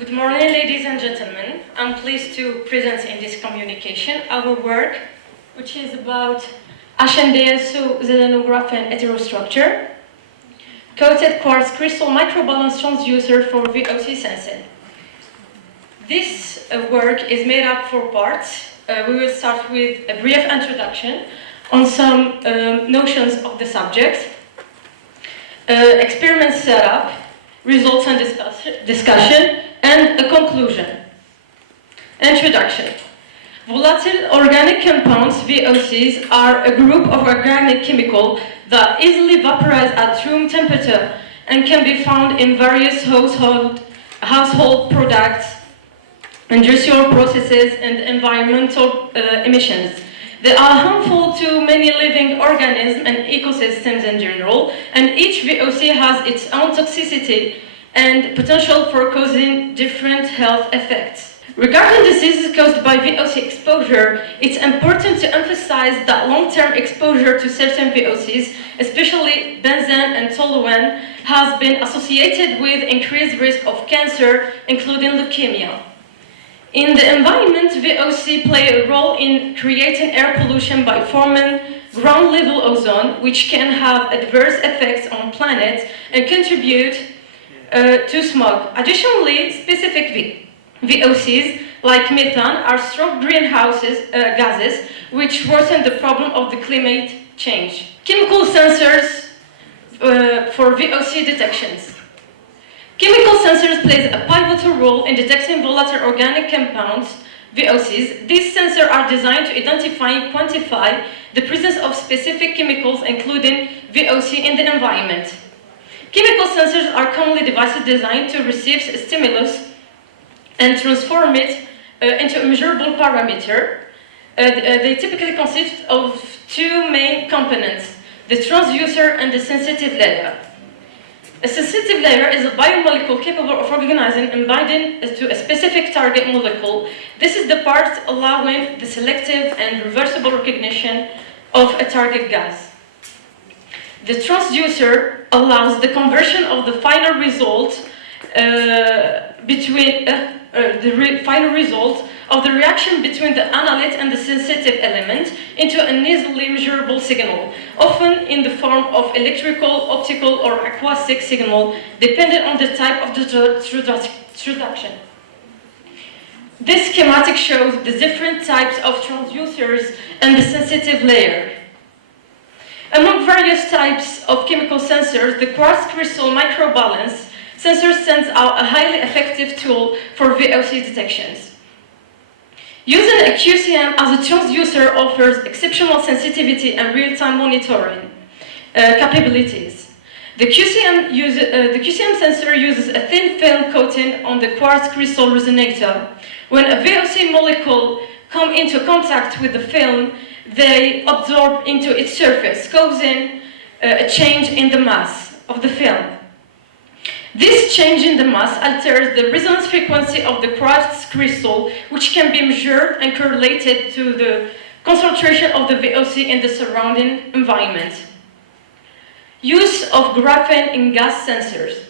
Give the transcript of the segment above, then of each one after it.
Good morning, ladies and gentlemen. I'm pleased to present in this communication our work, which is about HMDSO ZnO graphene heterostructure, coated quartz crystal microbalance transducer for VOC sensing. This work is made up four parts. We will start with a brief introduction on some notions of the subject, experiment setup, results and discussion, and a conclusion. Introduction. Volatile organic compounds, VOCs, are a group of organic chemicals that easily vaporize at room temperature and can be found in various household products, industrial processes, and environmental emissions. They are harmful to many living organisms and ecosystems in general, and each VOC has its own toxicity and potential for causing different health effects. Regarding diseases caused by VOC exposure, it's important to emphasize that long-term exposure to certain VOCs, especially benzene and toluene, has been associated with increased risk of cancer, including leukemia. In the environment, VOC play a role in creating air pollution by forming ground-level ozone, which can have adverse effects on planets and contribute to smog. Additionally, specific VOCs, like methane, are strong greenhouse gases, which worsen the problem of the climate change. Chemical sensors for VOC detections. Chemical sensors play a pivotal role in detecting volatile organic compounds, VOCs. These sensors are designed to identify and quantify the presence of specific chemicals, including VOC, in the environment. Chemical sensors are commonly devices designed to receive a stimulus and transform it into a measurable parameter. They typically consist of two main components, the transducer and the sensitive layer. A sensitive layer is a biomolecule capable of recognizing and binding to a specific target molecule. This is the part allowing the selective and reversible recognition of a target gas. The transducer allows the conversion of the final result of the reaction between the analyte and the sensitive element into an easily measurable signal, often in the form of electrical, optical, or acoustic signal, depending on the type of the transduction. This schematic shows the different types of transducers and the sensitive layer. Among various types of chemical sensors, the quartz crystal microbalance sensor stands out a highly effective tool for VOC detections. Using a QCM as a transducer offers exceptional sensitivity and real-time monitoring capabilities. The QCM sensor uses a thin film coating on the quartz crystal resonator. When a VOC molecule comes into contact with the film, they absorb into its surface, causing a change in the mass of the film. This change in the mass alters the resonance frequency of the quartz crystal, which can be measured and correlated to the concentration of the VOC in the surrounding environment. Use of graphene in gas sensors.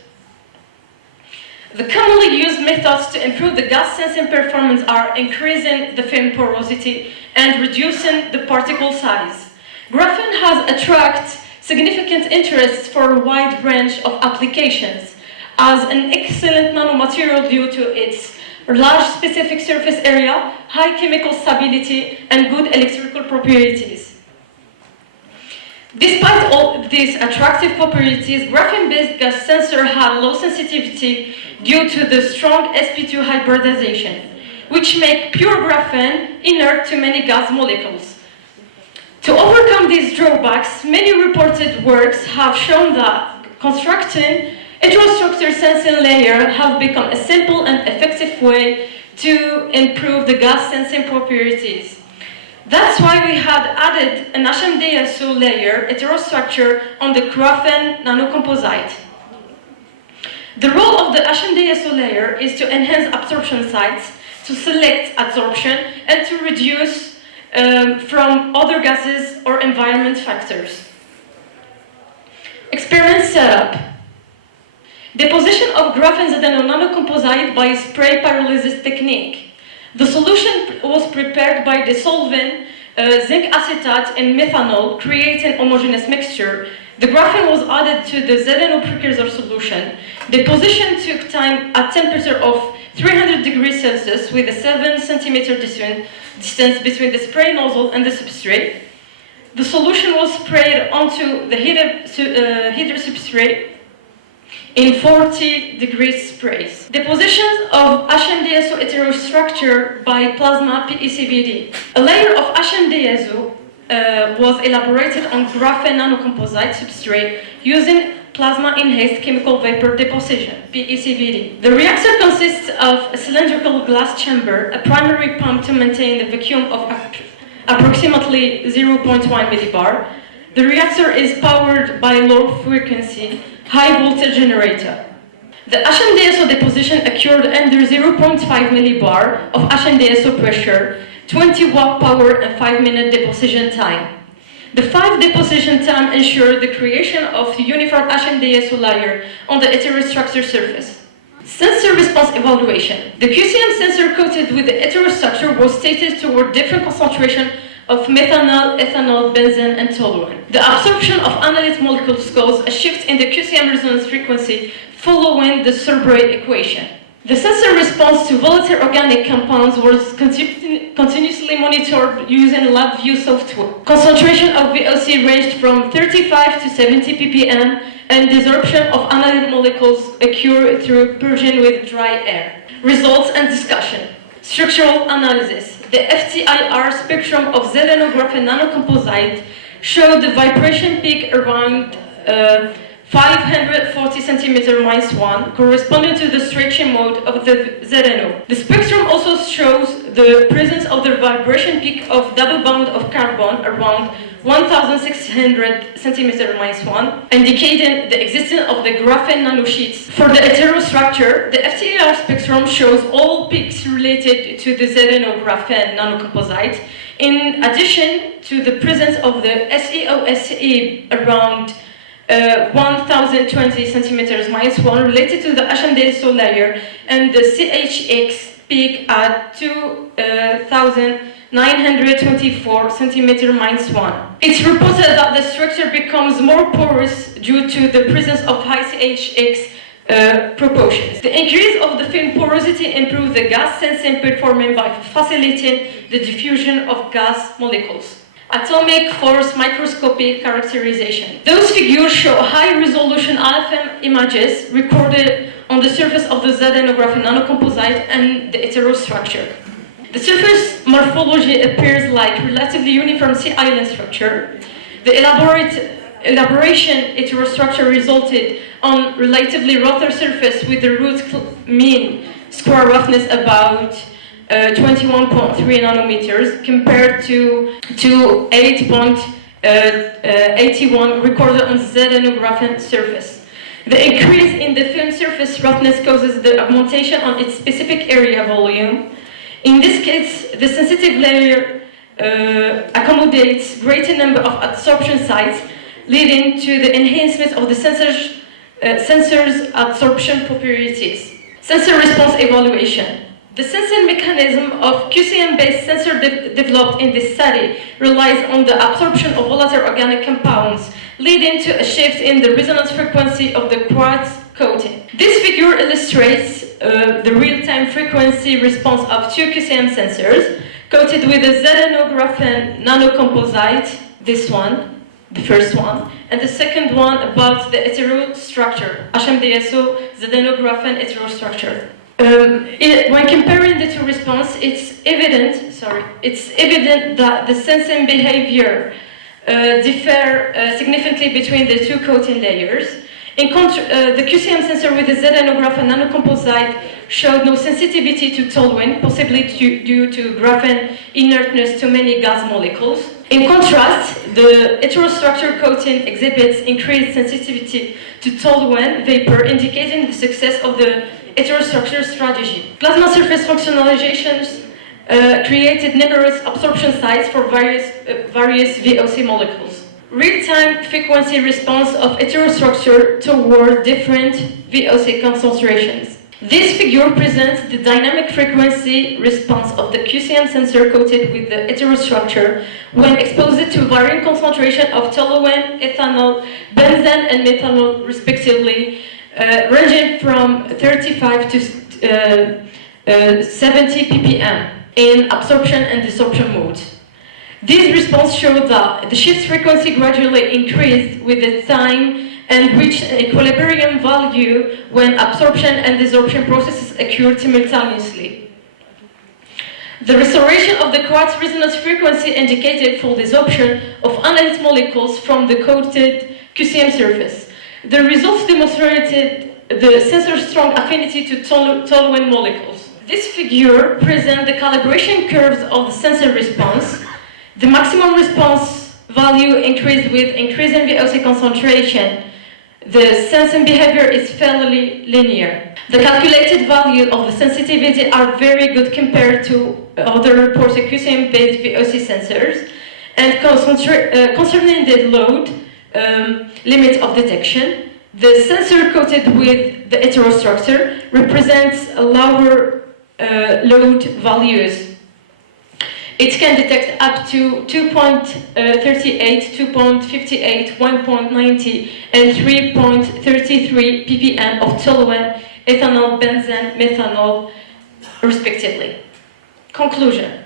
The commonly used methods to improve the gas sensing performance are increasing the film porosity and reducing the particle size. Graphene has attracted significant interest for a wide range of applications as an excellent nanomaterial due to its large specific surface area, high chemical stability, and good electrical properties. Despite all these attractive properties, graphene-based gas sensors have low sensitivity due to the strong sp2 hybridization, which make pure graphene inert to many gas molecules. To overcome these drawbacks, many reported works have shown that constructing heterostructure sensing layer have become a simple and effective way to improve the gas sensing properties. That's why we had added an HMDSO layer heterostructure on the graphene nanocomposite. The role of the HMDSO layer is to enhance absorption sites, to select absorption, and to reduce from other gases or environment factors. Experiment setup. Deposition of graphene ZnO nanocomposite by spray pyrolysis technique. The solution was prepared by dissolving zinc acetate in methanol, creating homogeneous mixture. The graphene was added to the ZnO precursor solution. Deposition took time at temperature of 300 degrees Celsius with a 7 centimeter distance between the spray nozzle and the substrate. The solution was sprayed onto the heater substrate in 40 degrees sprays. Depositions of HMDSO heterostructure by plasma PECVD. A layer of HMDSO was elaborated on graphene nanocomposite substrate using plasma-enhanced chemical vapor deposition, PECVD. The reactor consists of a cylindrical glass chamber, a primary pump to maintain the vacuum of approximately 0.1 millibar. The reactor is powered by low-frequency, high-voltage generator. The HMDSO deposition occurred under 0.5 millibar of HMDSO pressure, 20 watt power, and 5-minute deposition time. The 5 deposition time ensured the creation of a uniform HMDSO layer on the heterostructure surface. Sensor response evaluation. The QCM sensor coated with the heterostructure was stated toward different concentration of methanol, ethanol, benzene, and toluene. The absorption of analyte molecules caused a shift in the QCM resonance frequency following the Surbrey equation. The sensor response to volatile organic compounds was continuously monitored using LabVIEW software. Concentration of VOC ranged from 35 to 70 ppm, and desorption of analyte molecules occurred through purging with dry air. Results and discussion. Structural analysis. The FTIR spectrum of ZnO graphene nanocomposite showed the vibration peak around 540 cm-1, corresponding to the stretching mode of the ZnO. The spectrum also shows the presence of the vibration peak of double bond of carbon around 1600 cm-1, indicating the existence of the graphene nanosheets. For the heterostructure, the FTIR spectrum shows all peaks related to the ZnO graphene nanocomposite, in addition to the presence of the SEO-SE around 1020 cm-1 related to the HMDSO layer, and the CHX peak at 2924 cm-1. It's reported that the structure becomes more porous due to the presence of high CHX proportions. The increase of the film porosity improves the gas sensing performance by facilitating the diffusion of gas molecules. Atomic force microscopic characterization. Those figures show high-resolution LFM images recorded on the surface of the ZnO graphene nanocomposite and the heterostructure. The surface morphology appears like relatively uniform sea island structure. The elaboration heterostructure resulted on relatively rougher surface with the root mean square roughness about 21.3 nanometers compared to 8.81 recorded on ZnO graphene surface. The increase in the film surface roughness causes the augmentation on its specific area volume. In this case, the sensitive layer accommodates greater number of absorption sites, leading to the enhancement of the sensor's absorption properties. Sensor response evaluation. The sensing mechanism of QCM-based sensor developed in this study relies on the absorption of volatile organic compounds, leading to a shift in the resonance frequency of the quartz coating. This figure illustrates the real-time frequency response of two QCM sensors coated with a ZnO graphene nanocomposite, this one, the first one, and the second one about the heterostructure, HMDSO ZnO graphene heterostructure. When comparing the two responses, it's evident that the sensing behavior differ significantly between the two coating layers. The QCM sensor with the ZnO graphene nanocomposite showed no sensitivity to toluene, possibly due to graphene inertness to many gas molecules. In contrast, the heterostructure coating exhibits increased sensitivity to toluene vapor, indicating the success of the heterostructure strategy. Plasma surface functionalizations created numerous absorption sites for various VOC molecules. real-time frequency response of heterostructure toward different VOC concentrations. This figure presents the dynamic frequency response of the QCM sensor coated with the heterostructure when exposed to varying concentration of toluene, ethanol, benzene, and methanol, respectively, ranging from 35 to 70 ppm in absorption and desorption mode. These responses show that the shift frequency gradually increased with the time and reached an equilibrium value when absorption and desorption processes occurred simultaneously. The restoration of the quartz resonance frequency indicated full desorption of unlit molecules from the coated QCM surface. The results demonstrated the sensor's strong affinity to toluene molecules. This figure presents the calibration curves of the sensor response. The maximum response value increased with increasing VOC concentration. The sensing behavior is fairly linear. The calculated value of the sensitivity are very good compared to other reported QCM-based VOC sensors. And concerning the load limit of detection, the sensor coated with the heterostructure represents lower load values. It can detect up to 2.38, 2.58, 1.90, and 3.33 ppm of toluene, ethanol, benzene, methanol, respectively. Conclusion.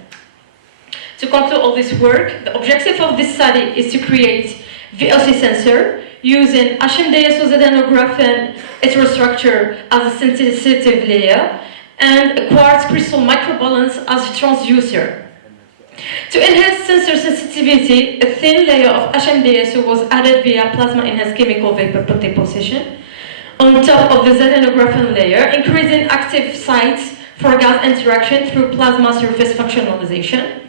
To conclude all this work, the objective of this study is to create VOC sensor using HMDSO ZnO graphene heterostructure as a sensitive layer and a quartz crystal microbalance as a transducer. To enhance sensor sensitivity, a thin layer of HMDSO was added via plasma-enhanced chemical vapor deposition on top of the ZnO graphene layer, increasing active sites for gas interaction through plasma surface functionalization.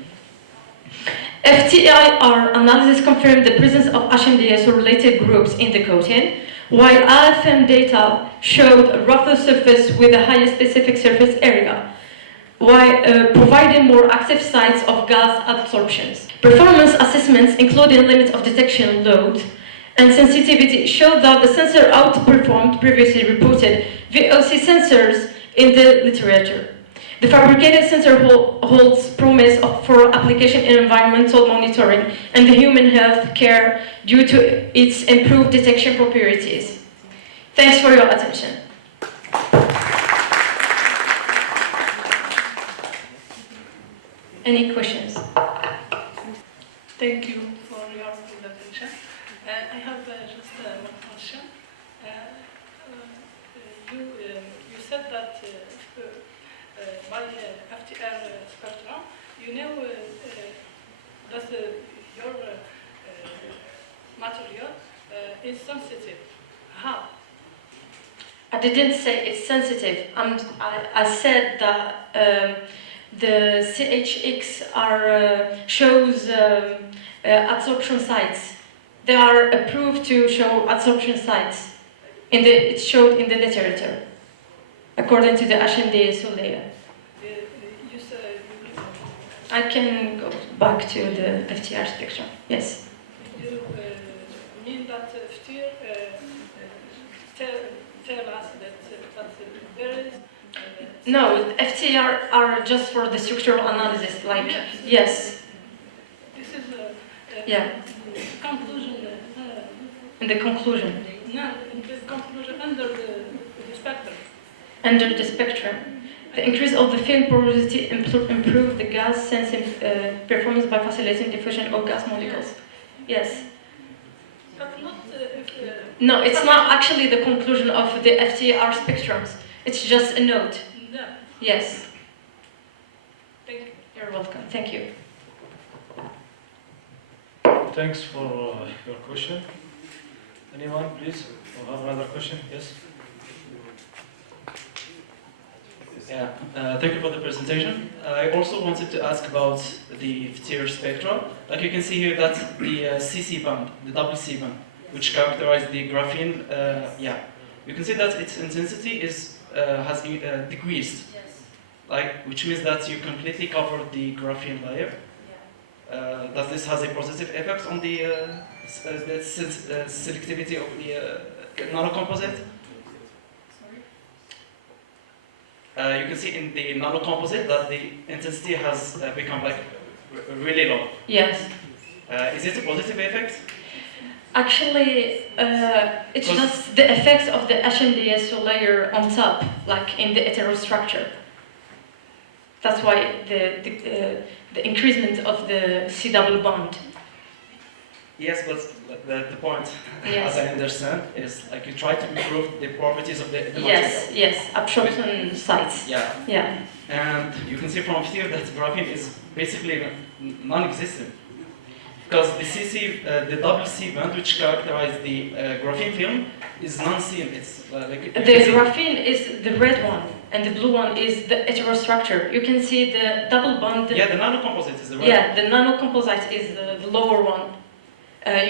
FTIR analysis confirmed the presence of HMDSO-related groups in the coating, while AFM data showed a rougher surface with a higher specific surface area, while providing more active sites of gas absorptions. Performance assessments, including limit of detection, load, and sensitivity, showed that the sensor outperformed previously reported VOC sensors in the literature. The fabricated sensor holds promise for application in environmental monitoring and the human health care due to its improved detection properties. Thanks for your attention. Any questions? Thank you for your presentation. I have just one question. You said that by FTR spectrum, you know that your material is sensitive. How? I didn't say it's sensitive. I said that the CHX shows absorption sites. They are approved to show absorption sites. It's showed in the literature, according to the HMDSO layer. You said I can go back to the FTR spectrum. Yes. you mean that FTR tell us that there is. No, FTR are just for the structural analysis. Like yes. This is Yeah. conclusion. In the conclusion. No, the conclusion under the spectrum. Under the spectrum, the increase of the film porosity improve the gas sensing performance by facilitating diffusion of gas molecules. Yes. But not No, it's not actually the conclusion of the FTR spectrums. It's just a note. no. Yes. Thank you. You're welcome. Thank you. Thanks for your question. Anyone, please? Or have another question? Yes? Yeah, thank you for the presentation. I also wanted to ask about the FTIR spectrum. Like you can see here that the CC band, the double C band, which characterizes the graphene, you can see that its intensity has decreased. Yes. Like, which means that you completely covered the graphene layer. does this has a positive effect on the selectivity of the nanocomposite? You can see in the nanocomposite that the intensity has become like really low. Yes. Is it a positive effect? Actually, it's just the effects of the HMDSO layer on top, like in the heterostructure. That's why the increasement of the C double bond. Yes, but the point, Yes. as I understand, is like you try to improve the properties of the material. Yes, absorption sites. Yeah. Yeah. And you can see from here that graphene is basically non-existent. Because the the double C band, which characterizes the graphene film, is non-seen. It's like The graphene is the red one, and the blue one is the heterostructure. You can see the double bond. Yeah, the nanocomposite is the red. Yeah, the nanocomposite is the lower one.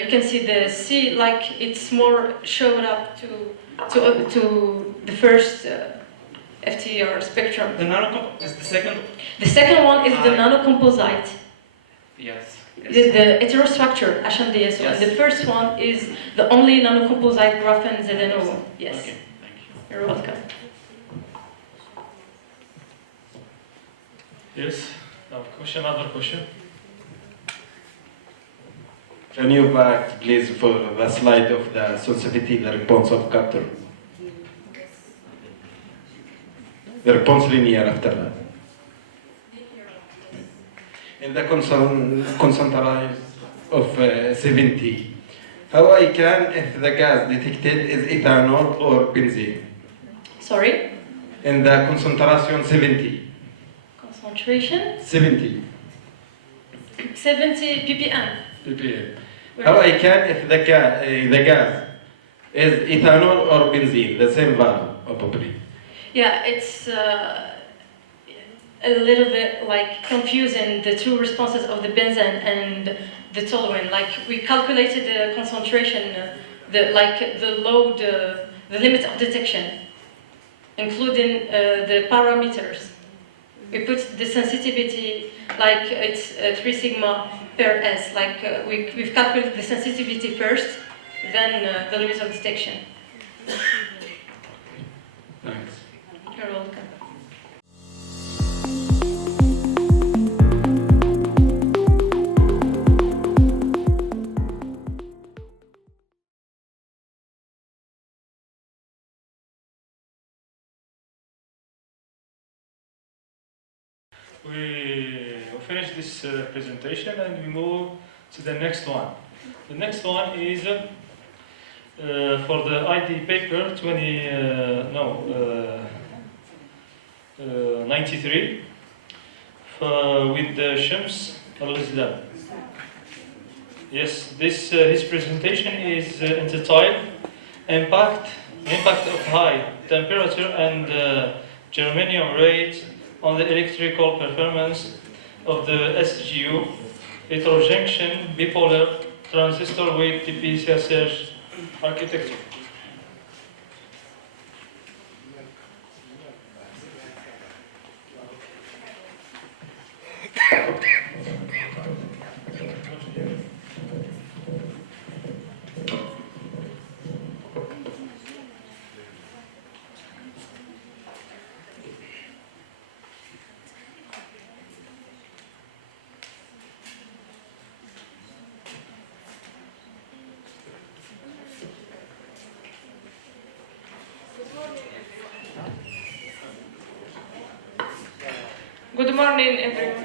You can see the C, like it's more showed up to the first FTR spectrum. The nanocomposite is the second. The second one is the nanocomposite. Yes. The heterostructure, HMDSO, Yes. and the first one is the only nanocomposite graphene ZnO. Yes. Okay, thank you. You're welcome. Yes. Another question. Can you back, please, for the slide of the sensitivity, the response of capture? The response linear after that. In the concentrate of 70, how I can, if the gas detected is ethanol or benzene? Sorry? In the concentration 70. Concentration? 70 ppm. ppm. How I can, if the gas is ethanol or benzene, the same value, probably. Yeah, it's a little bit like confusing the two responses of the benzene and the toluene. Like we calculated the concentration, the load, the limit of detection, including the parameters. We put the sensitivity like it's 3 sigma per S. Like we've calculated the sensitivity first, then the limit of detection. Thanks. You're welcome. We finish this presentation and we move to the next one. The next one is for the ID paper 93 with the Shams Al-Ghazlan. Yes, this his presentation is entitled Impact of High Temperature and Germanium Rate on the electrical performance of the SGU heterojunction bipolar transistor with TP-CSR architecture. Good morning, everyone.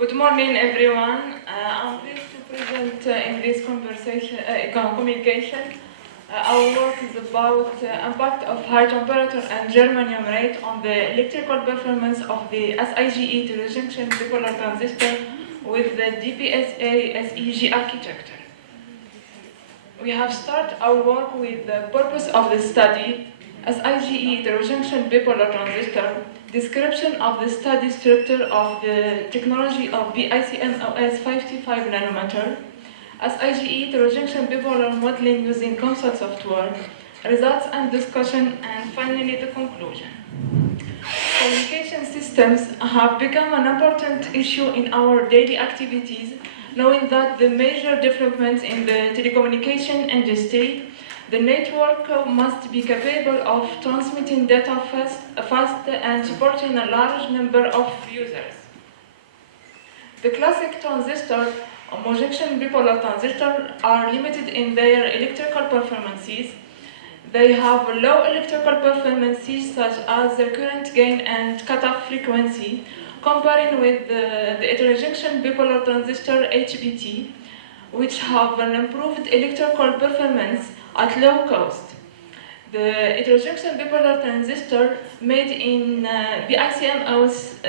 Good morning, everyone. I'm pleased to present in this communication. Our work is about impact of high temperature and germanium rate on the electrical performance of the SIGE heterojunction bipolar transistor with the DPSA-SEG architecture. We have started our work with the purpose of the study, SIGE heterojunction bipolar transistor, description of the study structure of the technology of BICMOS 55 nanometer, SIGE heterojunction bipolar modeling using COMSOL software, results and discussion, and finally the conclusion. Communication systems have become an important issue in our daily activities, knowing that the major developments in the telecommunication industry, the network must be capable of transmitting data fast and supporting a large number of users. The classic transistor, homojection bipolar transistors, are limited in their electrical performances. They have low electrical performances such as the current gain and cutoff frequency, comparing with the heterojunction bipolar transistor HBT, which have an improved electrical performance at low cost. The heterojunction bipolar transistor made in the BICMOS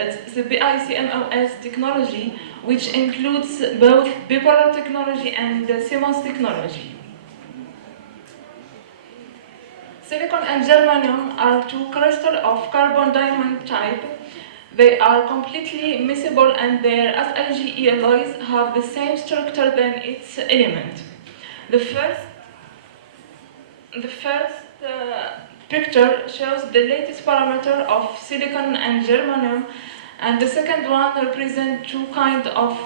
technology, which includes both bipolar technology and CMOS technology. Silicon and germanium are two crystals of carbon diamond type. They are completely miscible and their SIGE alloys have the same structure than its element. The first picture shows the latest parameter of silicon and germanium, and the second one represents two kinds of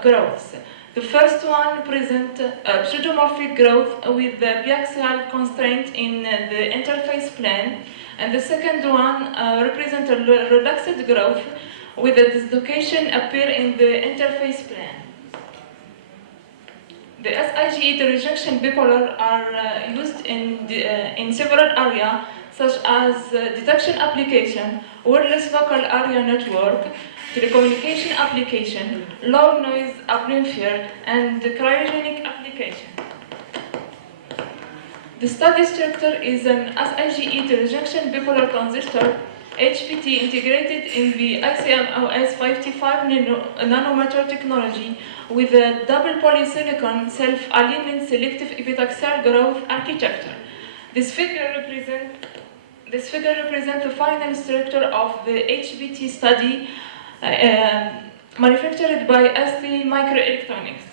growths. The first one presents pseudomorphic growth with the biaxial constraint in the interface plane, and the second one represents a relaxed growth with the dislocation appear in the interface plane. The SIGE heterojunction bipolar are used in several areas, such as detection application, wireless local area network, telecommunication application, low noise amplifier, and cryogenic application. The study structure is an SIGE heterojunction bipolar transistor HPT integrated in the BICMOS 55 nanometer technology with a double polysilicon self-alignment selective epitaxial growth architecture. This figure represents the final structure of the HPT study manufactured by ST Microelectronics.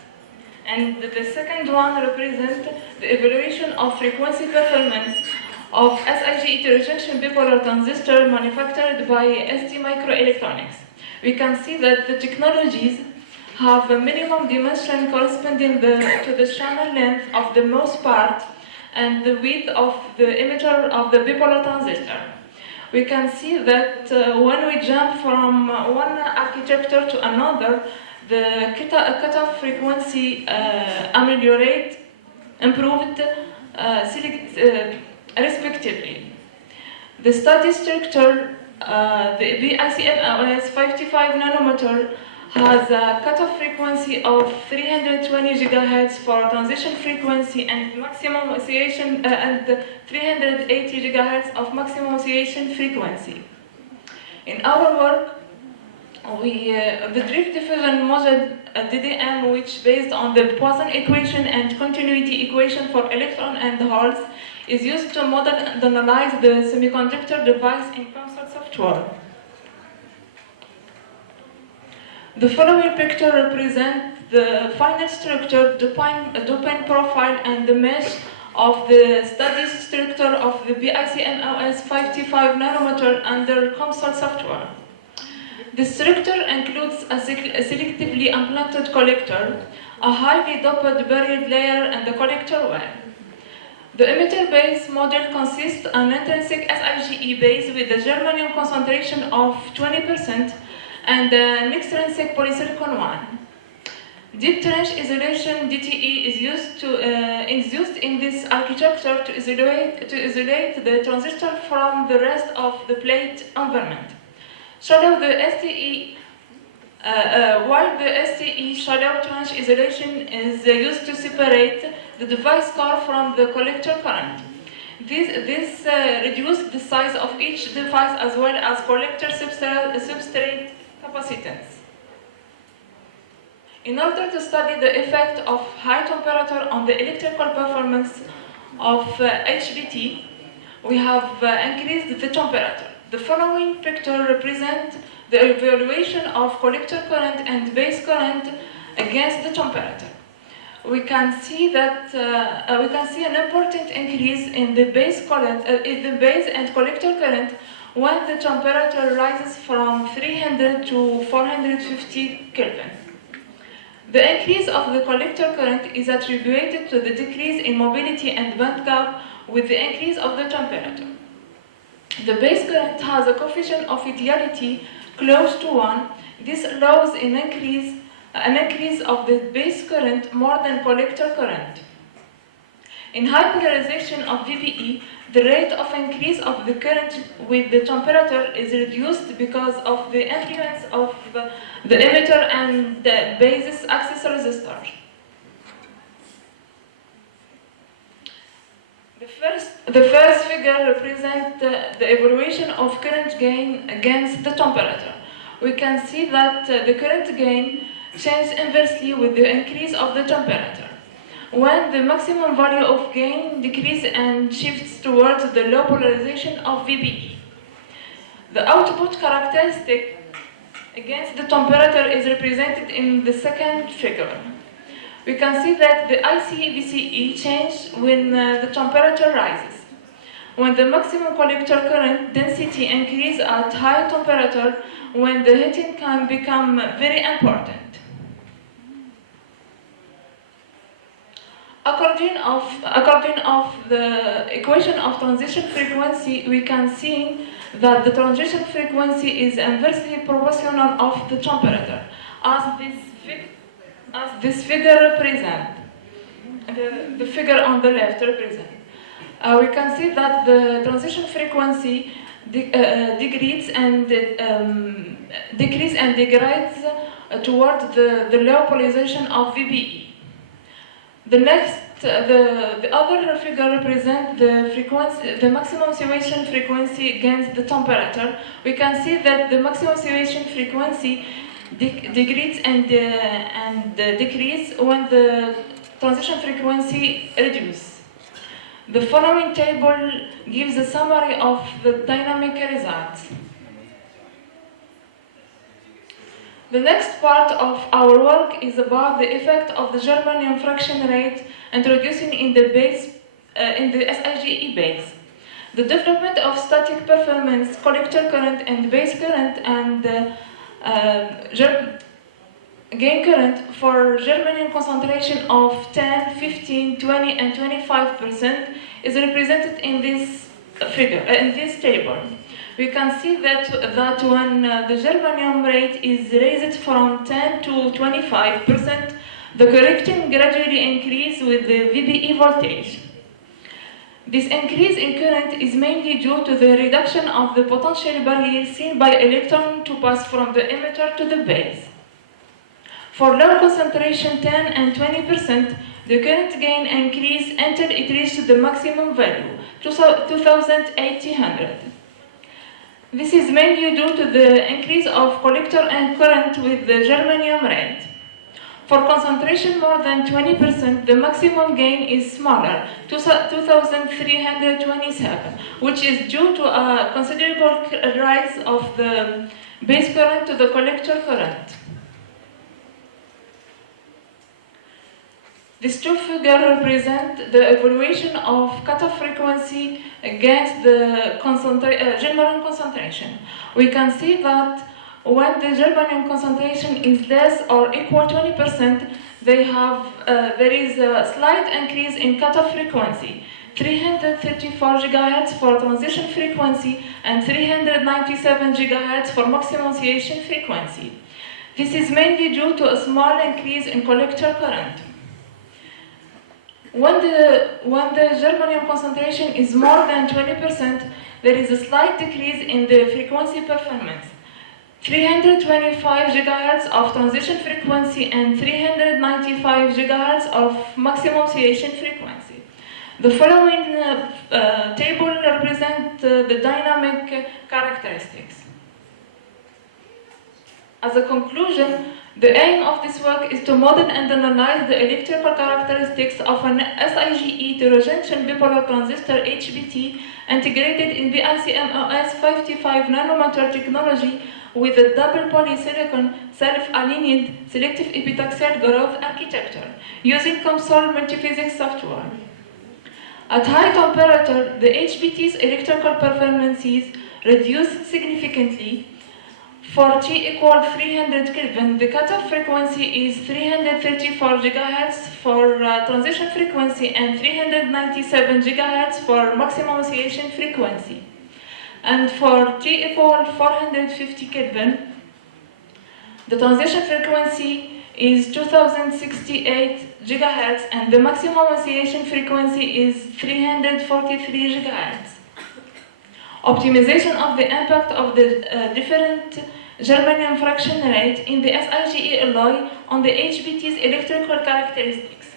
And the second one represents the evaluation of frequency performance of SIGE heterojunction bipolar transistor manufactured by ST Microelectronics. We can see that the technologies have a minimum dimension corresponding to the channel length of the most part and the width of the emitter of the bipolar transistor. We can see that when we jump from one architecture to another, the cutoff frequency improved respectively. The study structure, the BICMOS 55 nanometer, has a cutoff frequency of 320 GHz for transition frequency and maximum oscillation and 380 GHz of maximum oscillation frequency. In our work, the drift diffusion model DDM, which based on the Poisson equation and continuity equation for electron and holes, is used to model and analyze the semiconductor device in COMSOL software. The following picture represents the final structure, doping profile, and the mesh of the study structure of the BICMOS 55 nanometer under COMSOL software. The structure includes a selectively implanted collector, a highly doped buried layer, and the collector well. The emitter base model consists an intrinsic SIGE base with a germanium concentration of 20% and an extrinsic polysilicon 1. Deep trench isolation (DTE) is used in this architecture to isolate the transistor from the rest of the plate environment. Shallow the STE while the STE shallow trench isolation is used to separate the device core from the collector current. This reduces the size of each device as well as collector substrate capacitance. In order to study the effect of high temperature on the electrical performance of HBT, we have increased the temperature. The following picture represents the evaluation of collector current and base current against the temperature. We can see that an important increase in the base current, in the base and collector current when the temperature rises from 300 to 450 Kelvin. The increase of the collector current is attributed to the decrease in mobility and band gap with the increase of the temperature. The base current has a coefficient of ideality close to 1. This allows an increase of the base current more than collector current. In high polarization of VBE, the rate of increase of the current with the temperature is reduced because of the influence of the emitter and the basis axis resistor. The first figure represents the evaluation of current gain against the temperature. We can see that the current gain changes inversely with the increase of the temperature. When the maximum value of gain decreases and shifts towards the low polarization of VBE. The output characteristic against the temperature is represented in the second figure. We can see that the IC-VCE changes when the temperature rises. When the maximum collector current density increases at high temperature, when the heating can become very important. According of the equation of transition frequency, we can see that the transition frequency is inversely proportional of the temperature, as this figure represents. The figure on the left represents. We can see that the transition frequency decreases and degrades towards the low polarization of VBE. The other figure represents the frequency, the maximum oscillation frequency against the temperature. We can see that the maximum oscillation frequency degrades and decreases when the transition frequency reduces. The following table gives a summary of the dynamic results. The next part of our work is about the effect of the germanium fraction rate introducing in the SIGE base. The development of static performance, collector current and base current and gain current for germanium concentration of 10, 15, 20 and 25% is represented in this figure, in this table. We can see that when the germanium rate is raised from 10 to 25%, the correction gradually increases with the VBE voltage. This increase in current is mainly due to the reduction of the potential barrier seen by electron to pass from the emitter to the base. For low concentration 10 and 20%, the current gain increases until it reaches the maximum value, 2800. This is mainly due to the increase of collector and current with the germanium rate. For concentration more than 20%, the maximum gain is smaller, 2327, which is due to a considerable rise of the base current to the collector current. These two figures represent the evaluation of cutoff frequency against the germanium concentration. We can see that when the germanium concentration is less or equal to 20%, there is a slight increase in cutoff frequency, 334 GHz for transition frequency and 397 GHz for maximum oscillation frequency. This is mainly due to a small increase in collector current. When the germanium concentration is more than 20%, there is a slight decrease in the frequency performance, 325 gigahertz of transition frequency and 395 gigahertz of maximum oscillation frequency. The following table represents the dynamic characteristics. As a conclusion, the aim of this work is to model and analyze the electrical characteristics of an SIGE heterojunction bipolar transistor HBT integrated in BICMOS 55 nanometer technology with a double polysilicon self-aligned selective epitaxial growth architecture using COMSOL multiphysics software. At high temperature, the HBT's electrical performances reduce significantly. For T equal 300 Kelvin, the cutoff frequency is 334 GHz for transition frequency and 397 GHz for maximum oscillation frequency. And for T equal 450 Kelvin, the transition frequency is 2068 GHz and the maximum oscillation frequency is 343 GHz. Optimization of the impact of the different germanium fraction rate in the SIGE alloy on the HBT's electrical characteristics.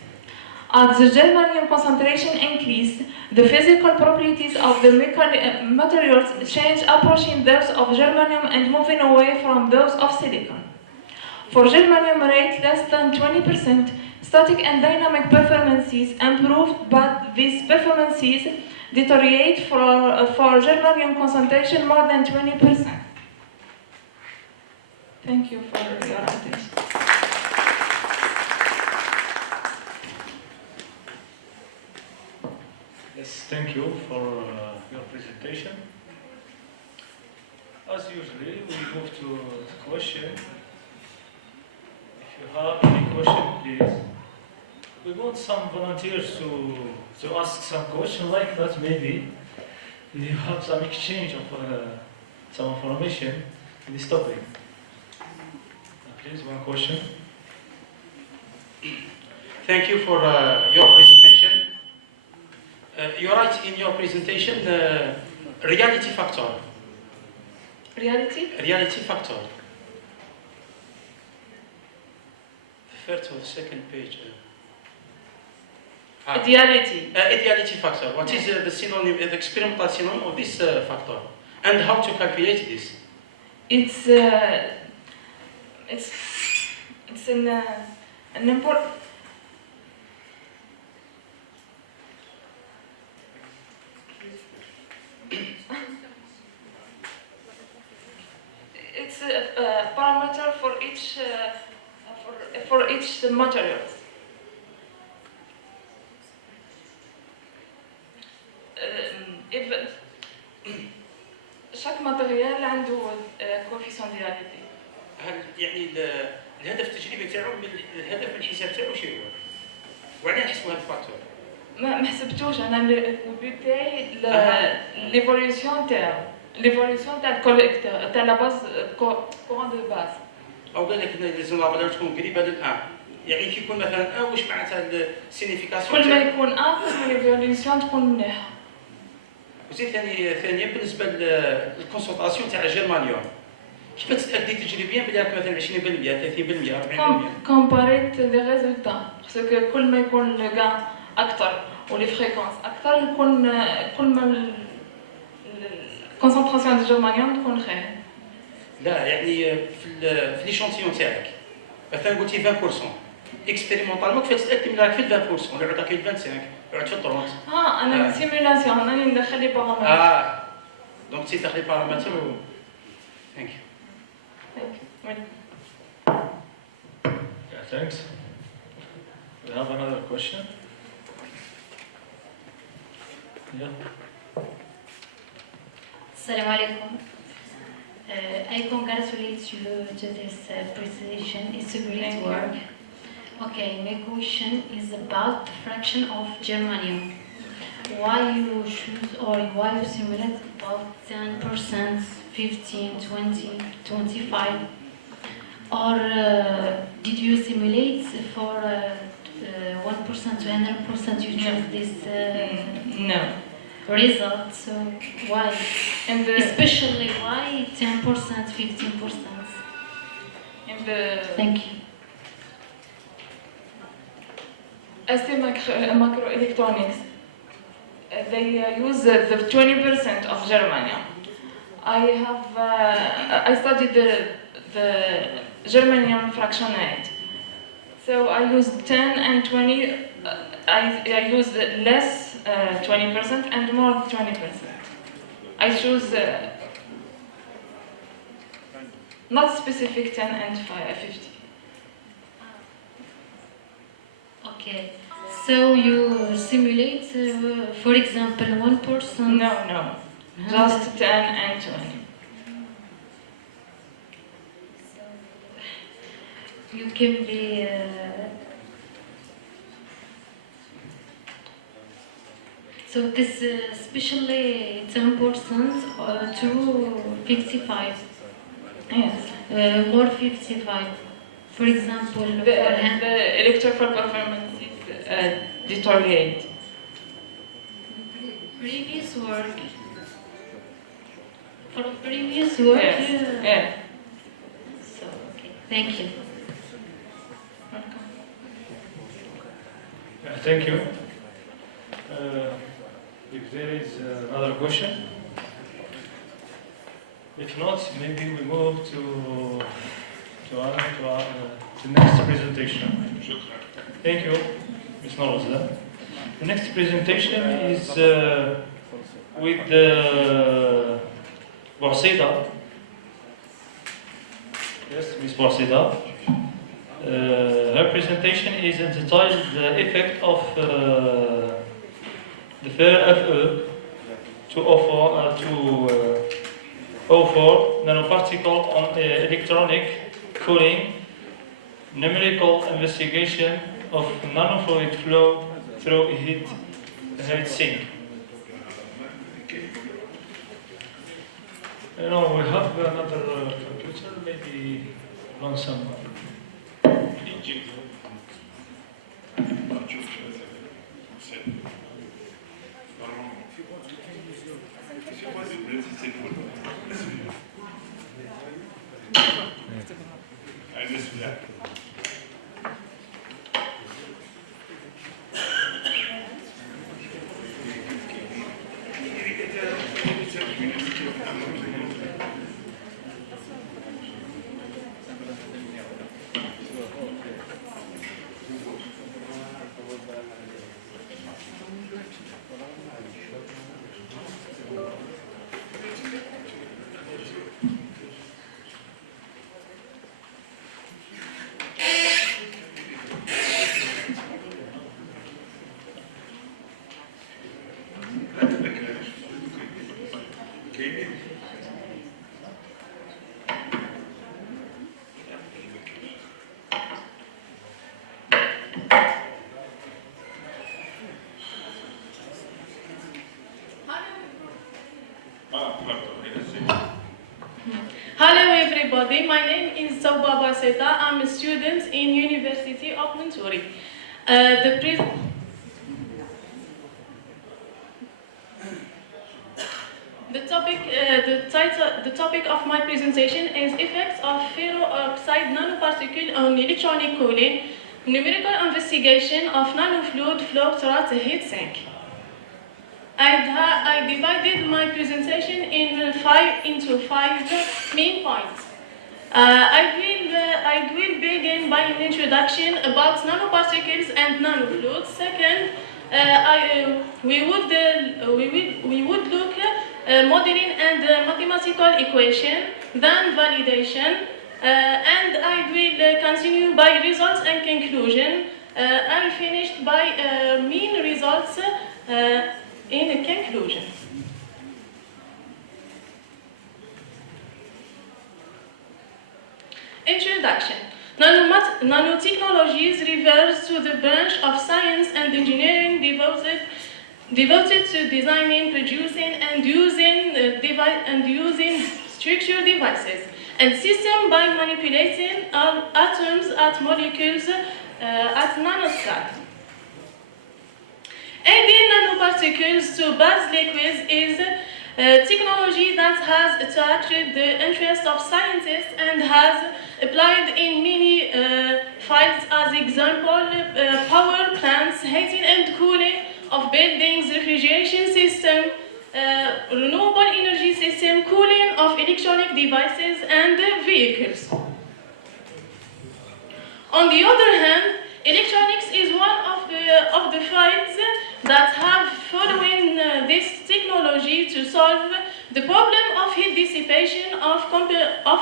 As the germanium concentration increase, the physical properties of the materials change, approaching those of germanium and moving away from those of silicon. For germanium rate less than 20%, static and dynamic performances improved, but these performances deteriorate for germanium concentration more than 20%. Thank you for your attention. Yes, thank you for your presentation. As usually, we move to the question. If you have any question, please. We want some volunteers to ask some question like that. Maybe you have some exchange of some information in this topic. Please, one question. Thank you for your presentation. You write in your presentation the reality factor. Reality? Reality factor. The first or second page. Ideality. Ideality factor. What is the synonym, the experimental synonym of this factor, and how to calculate this? It's an important. It's a parameter for each materials. chaque matériel عنده coefficient d'identité. هل يعني الهدف التجريبي تاعو الهدف الحساب تاعو شنو هو؟ وعلاه نحسبوا هذا الفاكتور؟ ما حسبتوش انا البي تاعي ليفوليوشن تاع الكوليكتور تاع لا باز كورون دو باز. او قال لك لازم لا فالور تكون قريبه للان، يعني كي يكون مثلا واش معناتها السينيفيكاسيون؟ كل ما يكون كل ما ليفوليوشن تكون مليحه. وزيد ثانيا بالنسبه للكونسنتراسيون تاع الجرمانيوم، كيف تتاكدي تجريبيا بلي راك مثلا 20% 30% 40%؟ كومباريت لي ريزولتا باسكو كل ما يكون لو غان اكثر ولي فريكونس اكثر يكون كل ما الكونسنتراسيون ديال الجرمانيوم تكون خير. لا يعني في ليشونتيون تاعك مثلا قلتي 20% اكسبيريمونطالمون كيف تتاكدي من راك في 20% ولا عطاك 25 يقعد في 30؟ انا سيمولاسيون راني ندخل لي بارامتر. دونك تي تاخذي بارامتر و ثانك يو. Yeah, thanks. We have another question. Yeah. Assalamu alaikum. I congratulate you to this presentation. It's a great work. Okay, my question is about the fraction of germanium. Why you choose or why you simulate about 10%, 15, 20, 25? Or did you simulate for 1% to 100% you choose this No. result? So why? And Especially why 10%, 15%? the Thank you. ST microelectronics, they use the 20% of germanium. I studied the germanium fraction rate. So I use 10 and 20. I use less 20% and more 20%. I choose not specific 10 and 50. Okay. So you simulate, for example, 1%. No. Just 10 and 20. You can be. So this especially 10% to 55. Yes. More 55. For example, The electrical performance deteriorate. previous work. For previous work. Yes. Yeah. So okay. Thank you. Thank you. If there is another question, if not, maybe we move to the next presentation. Thank you, Ms. Norza. The next presentation is with Borsida. Yes, Ms. Borsida. Her presentation is entitled "The Effect of the FE to O4 nanoparticle on electronic cooling, numerical investigation of nanofluid flow through heat sink." You know, we have another computer, maybe run some. Hello everybody, my name is Zawba Baseta. I'm a student in University of Monterrey. The topic of my presentation is effects of ferro-oxide nanoparticle on electronic cooling, numerical investigation of nanofluid flow through the heat sink. I divided my presentation into five main points. I will begin by an introduction about nanoparticles and nanofluids. Second, we would look modeling and mathematical equation, then validation, and I will continue by results and conclusion. I finished by main results in conclusion. Introduction. Nanotechnologies refers to the branch of science and engineering devoted to designing, producing, and using structured devices and systems by manipulating atoms at molecules at nanoscale. Adding nanoparticles to base liquids is technology that has attracted the interest of scientists and has applied in many fields, as example, power plants, heating and cooling of buildings, refrigeration system, renewable energy system, cooling of electronic devices and vehicles. On the other hand, electronics is one of the fields that have following this technology to solve the problem of heat dissipation of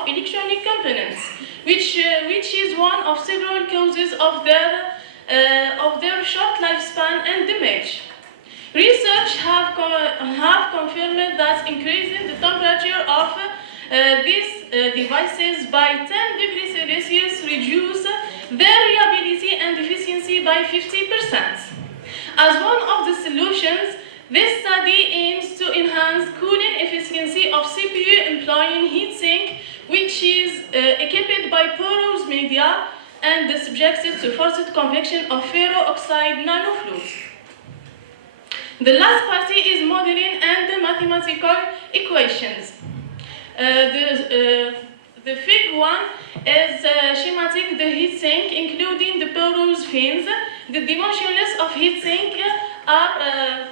electronic components, which is one of several causes of their short lifespan and damage. Research have confirmed that increasing the temperature of these devices by 10 degrees Celsius reduce their reliability and efficiency by 50%. As one of the solutions, this study aims to enhance cooling efficiency of CPU employing heatsink, which is equipped by porous media and subjected to forced convection of ferro-oxide nanofluids. The last party is modeling and mathematical equations. The fig one is schematic the heatsink, including the porous fins. The dimensions of heatsink are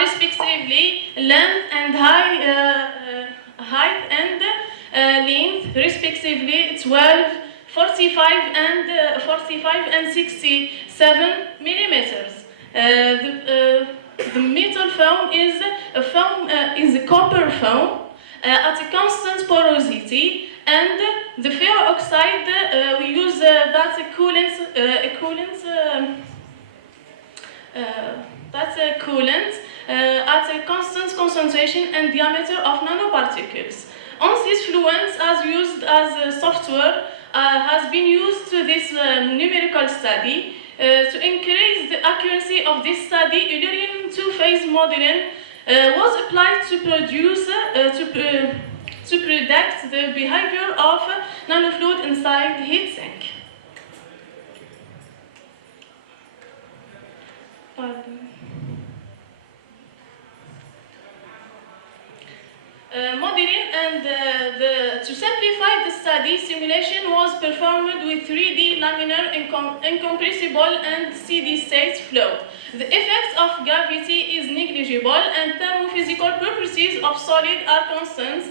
respectively length and height and length, respectively 12, 45 and 67 millimeters. The metal foam is a copper foam at a constant porosity, and the ferro-oxide we use that's a coolant at a constant concentration and diameter of nanoparticles. ANSYS Fluence, as used as software, has been used to this numerical study. To increase the accuracy of this study, Eulerian two-phase modeling was applied to predict the behavior of nanofluid inside the heatsink. Modeling and to simplify the study, simulation was performed with 3D laminar incompressible and steady state flow. The effect of gravity is negligible and thermophysical properties of solid are constant.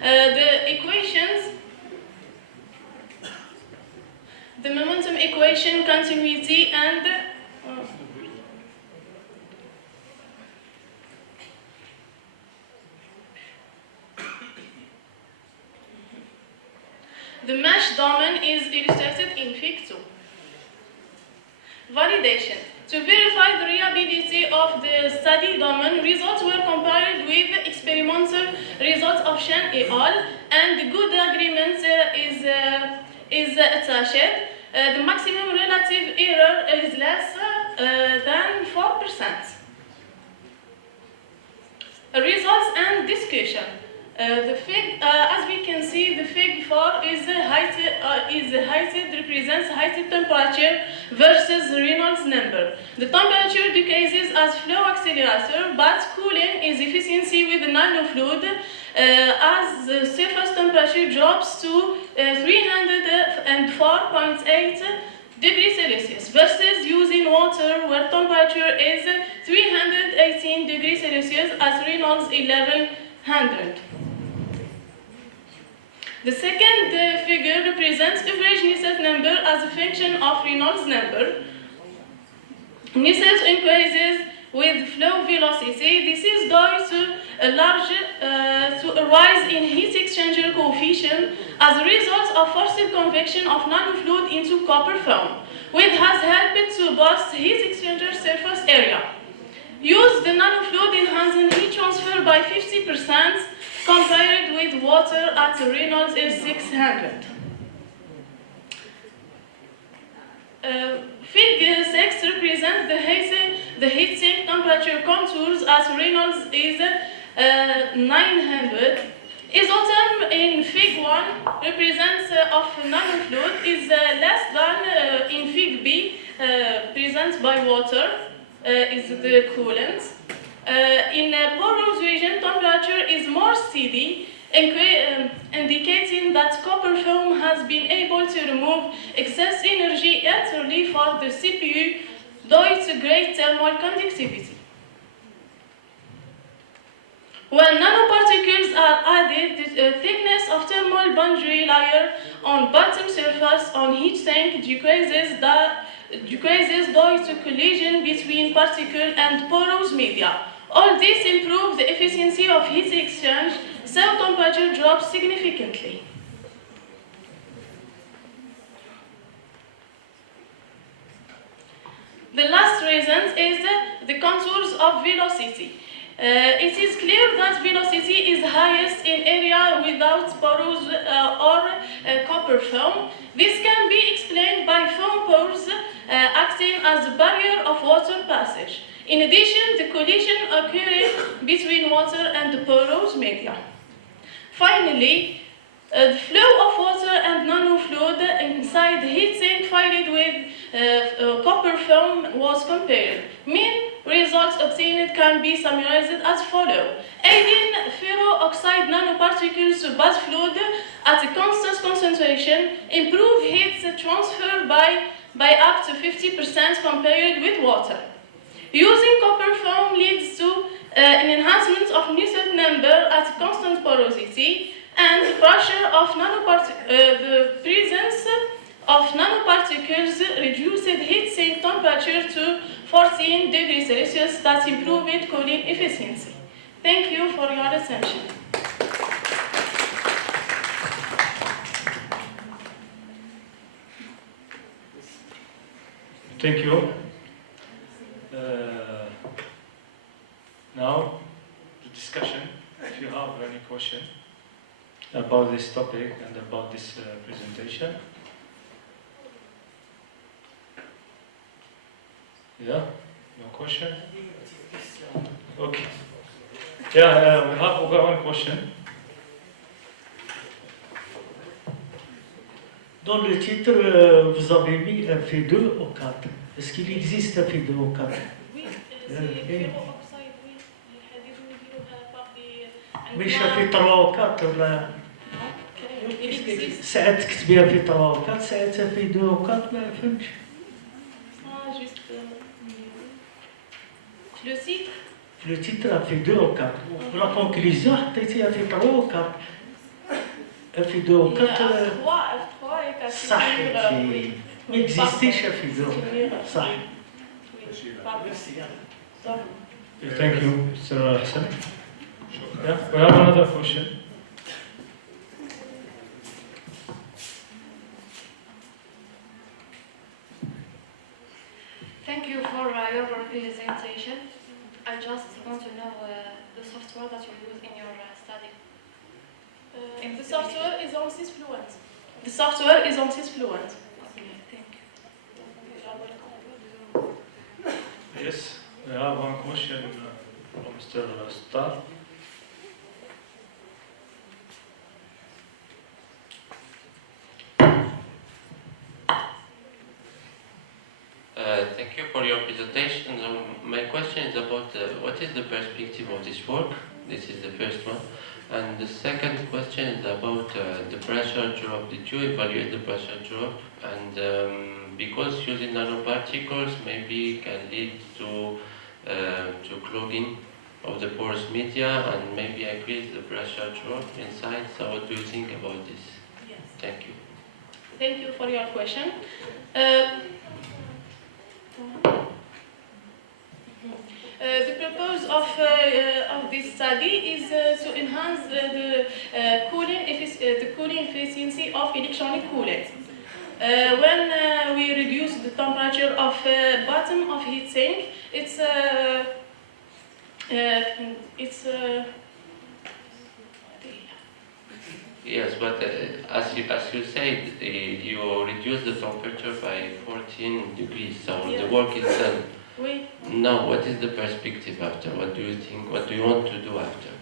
The equations, the momentum equation, continuity, and the mesh domain is illustrated in Fig 2. Validation. To verify the reliability of the study domain, results were compared with experimental results of Shen et al. And the good agreement is attached. The maximum relative error is less than 4%. Results and discussion. As we can see, the fig 4 is heighted represents heighted temperature versus Reynolds number. The temperature decreases as flow accelerator, but cooling is efficiency with the nanofluid as the surface temperature drops to 304.8 degrees Celsius versus using water where temperature is 318 degrees Celsius as Reynolds 1100. The second figure represents average Nusselt number as a function of Reynolds number. Nusselt increases with flow velocity. This is due to a rise in heat exchanger coefficient as a result of forced convection of nanofluid into copper foam, which has helped to boost heat exchanger surface area. Use the nanofluid enhancing heat transfer by 50%. Compared with water at Reynolds is 600. Fig 6 represents the heatsink temperature contours as Reynolds is 900. Isotherm in Fig 1 represents of nanofluid is less than in Fig B, presents by water, is the coolant. In porous region, temperature is more steady, indicating that copper film has been able to remove excess energy entirely for the CPU due to great thermal conductivity. When nanoparticles are added, the thickness of thermal boundary layer on bottom surface on heat sink decreases due to collision between particle and porous media. All this improves the efficiency of heat exchange, so temperature drops significantly. The last reason is the contours of velocity. It is clear that velocity is highest in area without porous or copper film. This can be explained by film pores acting as a barrier of water passage. In addition, the collision occurring between water and the porous media. Finally, the flow of water and nanofluid inside the heatsink filled with copper film was compared. Mean results obtained can be summarized as follows. Adding ferro-oxide nanoparticles to base fluid at a constant concentration improve heat transfer by up to 50% compared with water. Using copper film leads to an enhancement of Nusselt number at constant porosity, and the pressure of the presence of nanoparticles reduced heatsink temperature to 14 degrees Celsius that improved cooling efficiency. Thank you for your attention. Thank you. Now, the discussion, if you have any question about this topic and about this presentation. Yeah, no question? Okay. Yeah, we have one question. Dans le titre, vous avez mis un F2 au 4. Est-ce qu'il existe un F2 au 4? Oui, c'est ferro-oxyde, oui. الحديد نديروها باغ مش في 3 و 4 ولا il existe. ساعات تكتبيها في 3 و 4 ساعتها في 2 و 4 ما فهمتش. Juste le titre. Le titre في 2 و 4 ولا كونكليزيون حطيتيها في 3 و 4. في 2 و 4 صح ما اكزيستيش في 2 صح. Thank you, Mr. Hassan. Yeah, we have another question. Thank you for your presentation. I just want to know the software that you use in your study. The software is on Fluent. The software is on Fluent. Okay, thank you. Yes, we have one question from Mr. Star. Thank you for your presentation. My question is about what is the perspective of this work? This is the first one. And the second question is about the pressure drop. Did you evaluate the pressure drop? And because using nanoparticles maybe can lead to clogging of the porous media and maybe increase the pressure drop inside. So what do you think about this? Yes. Thank you. Thank you for your question. The purpose of this study is to enhance the cooling efficiency of electronic coolant. When we reduce the temperature of bottom of heatsink, Yes, but as you said, you reduce the temperature by 14 degrees, so Yeah. the work is done. Oui. Now, what is the perspective after? What do you think? What do you want to do after?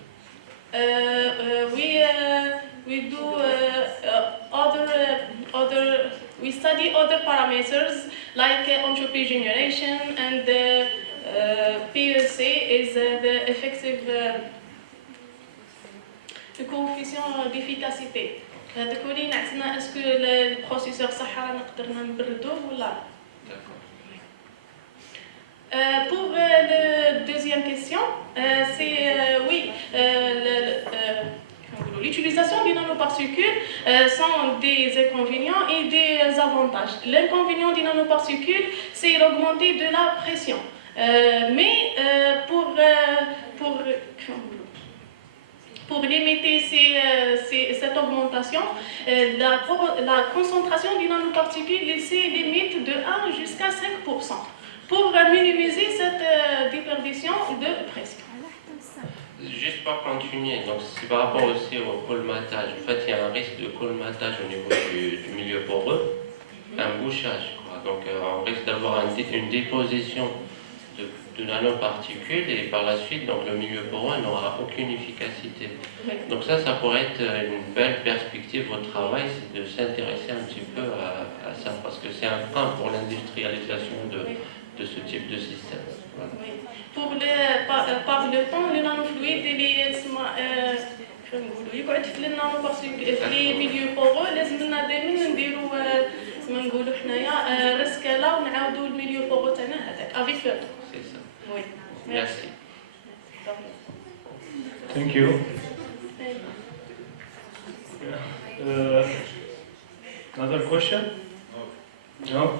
We do we study other parameters like entropy generation, and PEC is the effective le coefficient d'efficacité. هذاك هو اللي نعطينا اسكو البروسيسور صح راه نقدرنا نبردوه ولا. Pour la deuxième question, c'est oui, l'utilisation des nanoparticules sont des inconvénients et des avantages. L'inconvénient des nanoparticules, c'est l'augmenter de la pression. Mais pour limiter cette augmentation, la concentration des nanoparticules se limite de 1 jusqu'à 5%. Pour minimiser cette déperdition de pression. Juste pour continuer, donc c'est par rapport aussi au colmatage. En fait, il y a un risque de colmatage au niveau du milieu poreux, un bouchage, quoi. Donc on risque d'avoir une déposition de nanoparticules et par la suite, donc, le milieu poreux n'aura aucune efficacité. Donc ça pourrait être une belle perspective au travail, c'est de s'intéresser un petit peu à ça, parce que c'est un frein pour l'industrialisation de ce type de système. Voilà. Oui. Par le temps, le nanofluide يقعد في النانوبارتيكول في لي ميليو بورو لازم لنا دائما نديرو كما نقولوا حنايا ريسكالا ونعاودوا الميليو بورو تاعنا هذاك افيك لو طون. C'est ça. Oui. Merci. Thank you. Another question? No?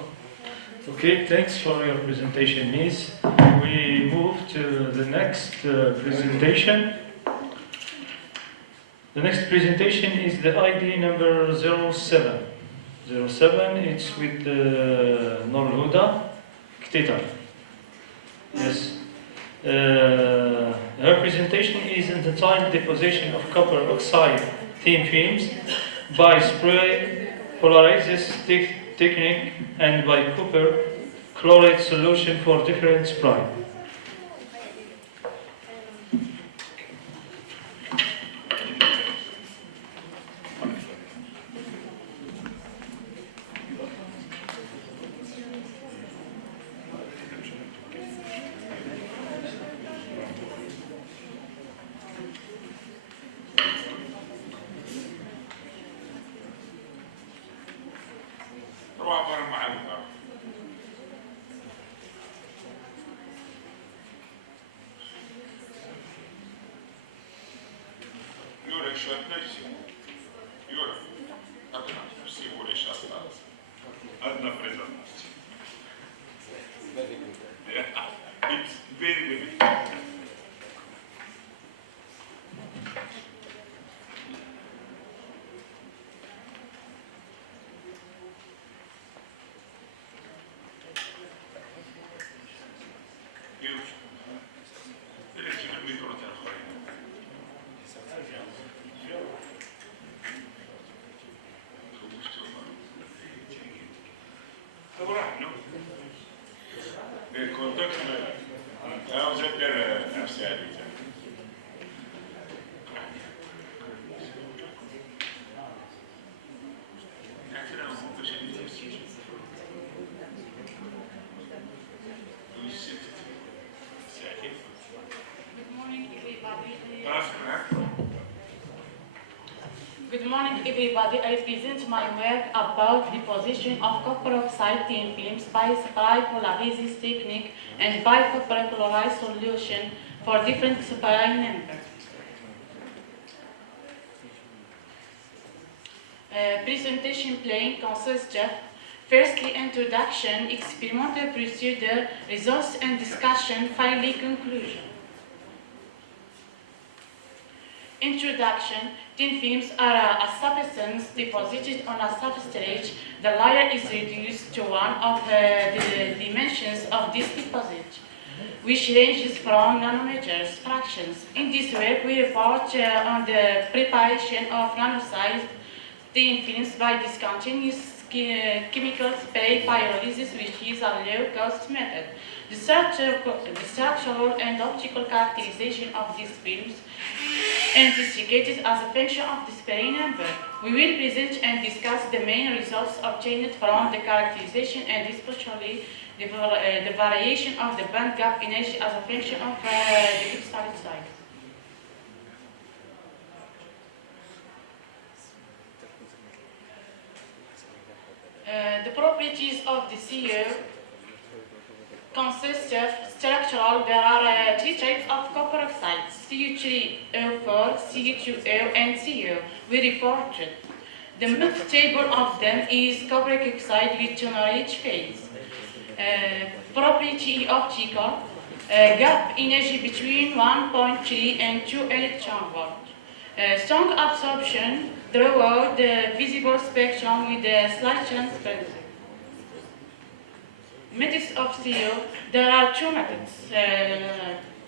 Okay, thanks for your presentation, Miss. We move to the next presentation. The next presentation is the ID number 07. 07, it's with Nur Huda Ktita. Yes. Her presentation is entitled Deposition of Copper Oxide Thin Films by Spray Polarizes Technique and by copper chloride solution for different spray. Good morning, everybody. I present my work about deposition of copper oxide thin films by spray polarizes technique and by copper chloride solution for different spray members. Presentation plan consists of firstly introduction, experimental procedure, results and discussion, finally conclusion. Introduction. Thin films are a substance deposited on a substrate. The layer is reduced to one of the dimensions of this deposit, which ranges from nanometers fractions. In this work, we report on the preparation of nano-sized thin films by discontinuous chemical spray pyrolysis, which is a low-cost method. The structural and optical characterization of these films investigated as a function of the spray number. We will present and discuss the main results obtained from the characterization and especially the variation of the band gap energy as a function of the crystalline size. The properties of the CO consist of structural. There are three types of copper oxides: Cu3O4, Cu2O, and Co. We reported. The most stable of them is cupric oxide with two-rich phase. Property optical, gap energy between 1.3 and 2 electron volt. Strong absorption throughout the visible spectrum with a slight transparency. Methods of CO, there are two methods.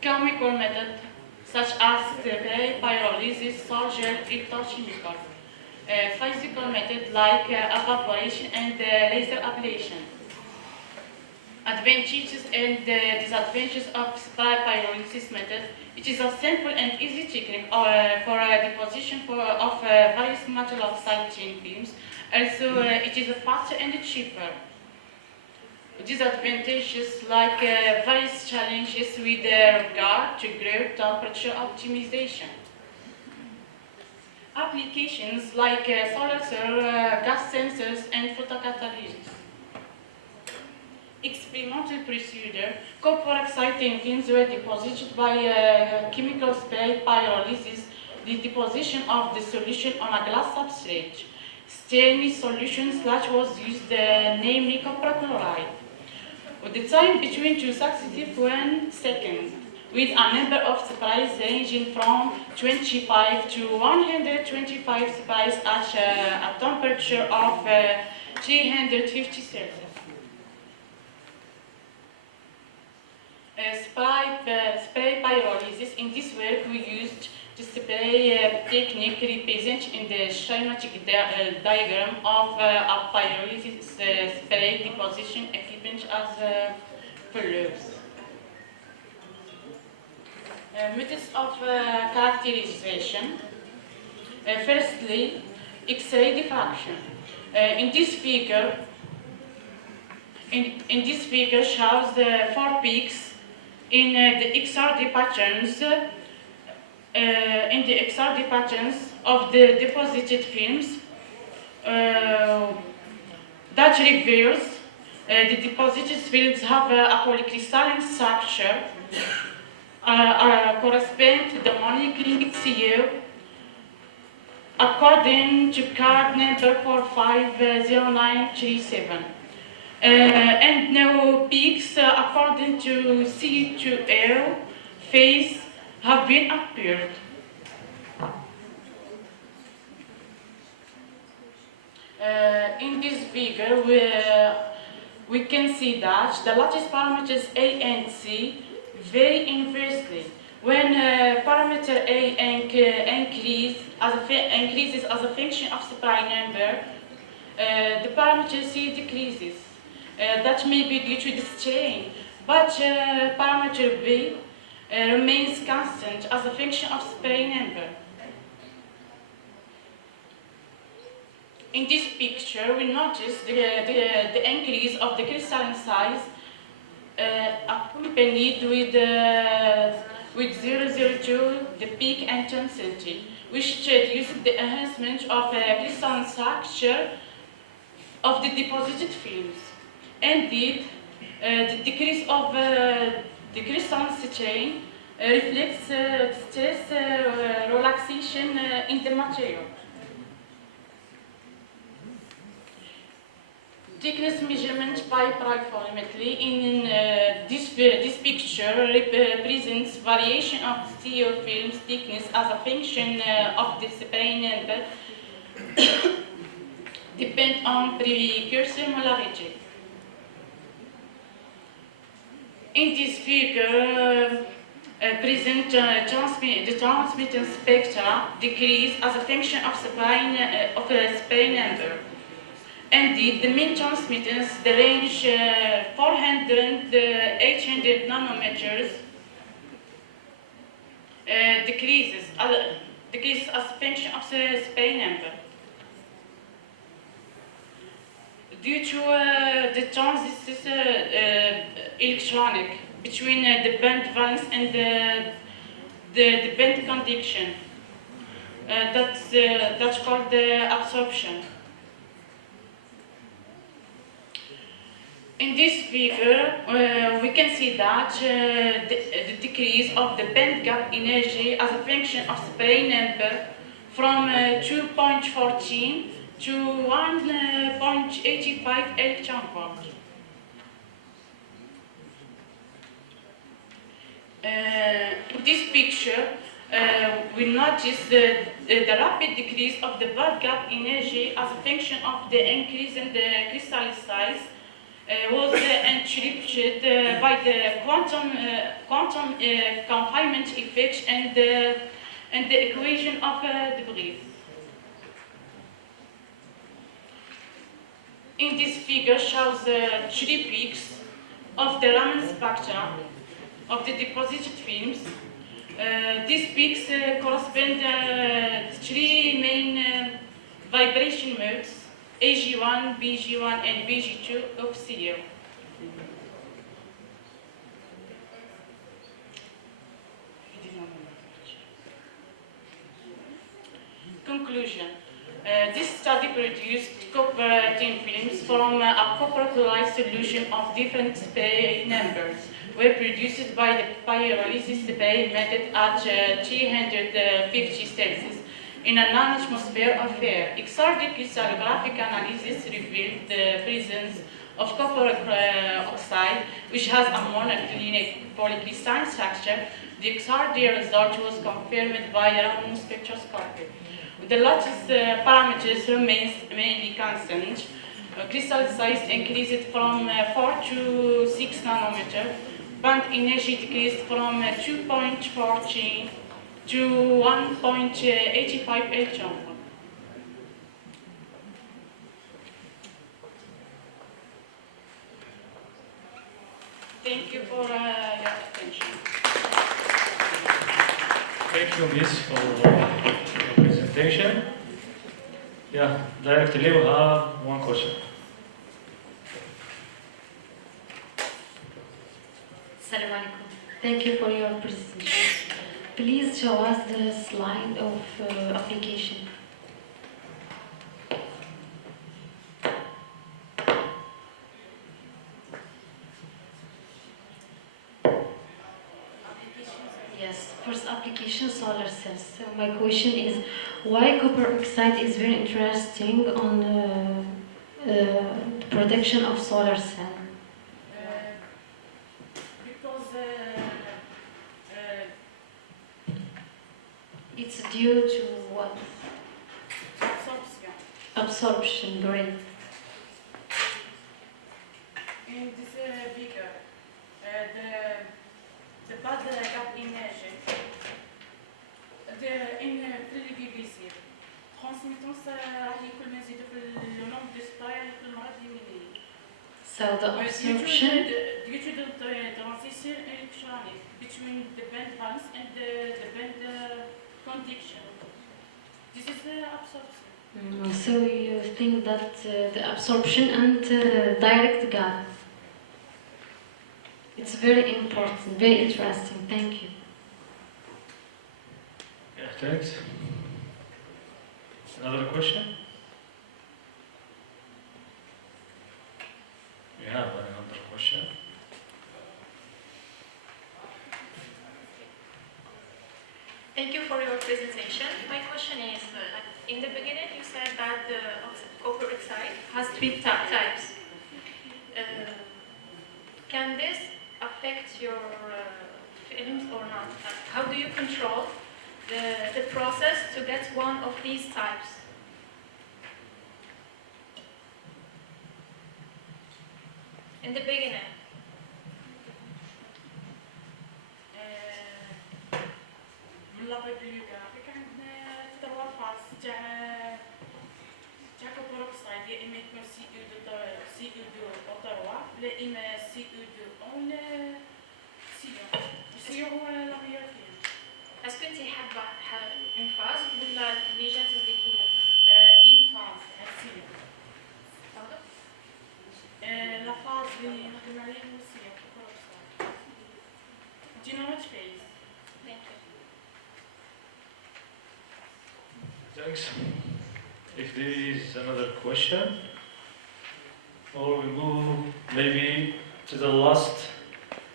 Chemical method, such as pyrolysis, solvent, electrochemical. Physical method like evaporation and laser ablation. Advantages and disadvantages of spray pyrolysis method. It is a simple and easy technique for deposition of various metal oxide thin films. Also, it is faster and cheaper. Disadvantages like various challenges with regard to growth temperature optimization. Applications like solar cell, gas sensors, and photocatalysis. Experimental procedure: copper oxide thin films were deposited by chemical spray pyrolysis, the deposition of the solution on a glass substrate. Stainless solution sludge was used, namely copper chloride. With the time between two successive 1 second, with a number of sprays ranging from 25 to 125 sprays at a temperature of 350 Celsius. Spray pyrolysis. In this work, we used the spray technique represented in the schematic diagram of a pyrolysis spray deposition equipment as follows. Methods of characterization. Firstly, X-ray diffraction. In this figure shows the 4 peaks in the XRD patterns. In the XRD patterns of the deposited films that reveals the deposited films have a polycrystalline structure correspond to the molecular CO according to card number 450937. And no peaks according to C2L phase have been appeared. In this figure, we can see that the lattice parameters A and C vary inversely. When parameter A increases as a function of spray number, the parameter C decreases. That may be due to this chain, but parameter B remains constant as a function of spray number. In this picture, we notice the increase of the crystalline size accompanied with 002, the peak intensity, which introduces the enhancement of crystalline structure of the deposited films. Indeed, the decrease of the crystalline chain reflects stress relaxation in the material. Thickness measurement by pyrolimetry in this picture represents variation of the CO film's thickness as a function of the spray number depend on precursor molarity. In this figure, present the transmitting spectra decrease as a function of spray number. Indeed, the mean transmittance, the range 400 800 nanometers decreases as a function of the spray number. Due to the transducer electronic between the band valence and the band conduction, that's called the absorption. In this figure, we can see that the decrease of the band gap energy as a function of spray number from 2.14 to 1.85 electron volt. In this picture, we notice the rapid decrease of the band gap energy as a function of the increase in the crystal size was interrupted by the quantum confinement effect and the equation of debris. In this figure shows the 3 peaks of the Raman spectrum of the deposited films. These peaks correspond to 3 main vibration modes: AG1, BG1, and BG2 of CO. Conclusion. This study produced copper tin films from a copper chloride solution of different spray numbers, were produced by the pyrolysis spray method at 350 Celsius in a non-atmosphere of air. XRD crystallographic analysis revealed the presence of copper oxide, which has a monoclinic polycrystalline structure. The XRD result was confirmed by Raman spectroscopy. The lattice parameters remains mainly constant. Crystal size increased from 4 to 6 nanometer. Band energy decreased from 2.14 to 1.85 electron volt. Thank you for your attention. Thank you, Miss, for your presentation. Yeah, Director Lee, we have one question. Assalamu alaikum. Thank you for your presentation. Please show us the slide of application. Yes, first application solar cells. So my question is, why copper oxide is very interesting on the production of solar cell? Because It's due to what? absorption. Absorption, great. In this figure, the band gap energy في اللي بيصير ترانسميتونس راح يكون مزيد في النوم دو ستاي في المرات اليمينية. So the absorption. Due to the transition electronic between the band valence and the band conduction. This is the absorption. So you think that the absorption and direct gap. It's very important, very interesting. Thank you. Yeah, thanks. Another question? We have another question. Thank you for your presentation. My question is, in the beginning you said that the copper oxide has 3 types. Can this affect your films or not? How do you control the process to get one of these types? In the beginning. من لا bibliographic عندنا 3 فاز تاع chaque peroxide émet CO2 au 3 لا إما CO2 en سيو هو لا meilleure فيه. اسكو انت حابه اون فاز ولا اللي جات هذيك هي؟ une phase هالسيو. لا فاز اللي نخدم عليها هو السيو peroxide. Do you know which phase? Thank you. Thanks. If there is another question, or we move maybe to the last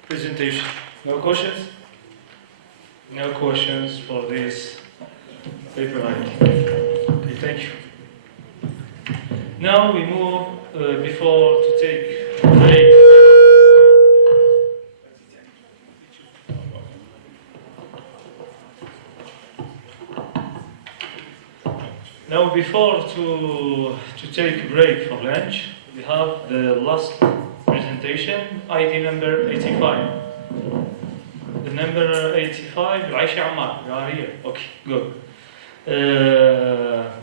presentation. No questions? No questions for this paper item. Okay, thank you. Now we move before to take a break. Now, before to take a break for lunch, we have the last presentation, ID number 85. The number 85, Aisha Ammar, you are here. Okay, good.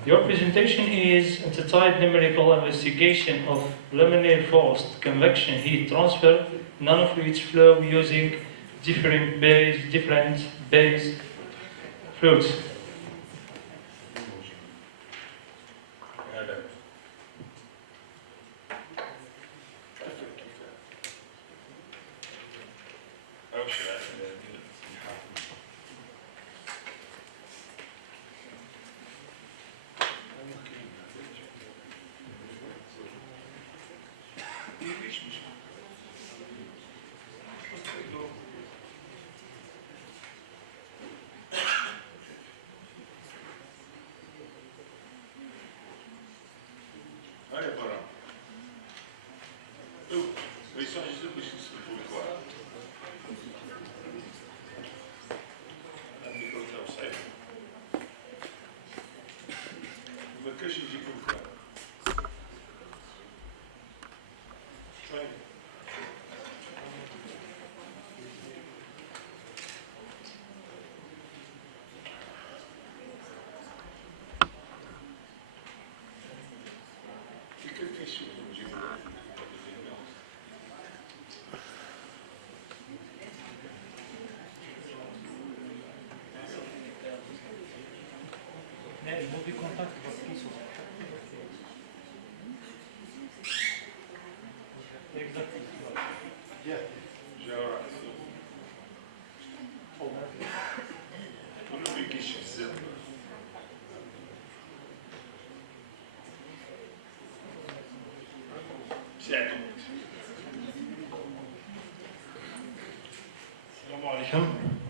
Your presentation is entitled Numerical Investigation of Laminar Forced Convection Heat Transfer Nanofluids Flow Using Different base fluids.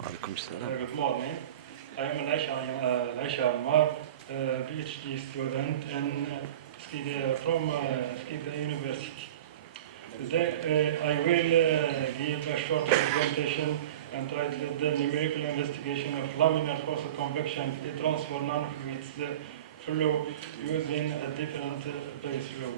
Alaikum salam. Good morning. I am Aisha Ammar, PhD student from Skida University. Today I will give a short presentation entitled The Numerical Investigation of Laminar Forced Convection Heat Transfer Nanofluids Flow Using a Different Base Flow.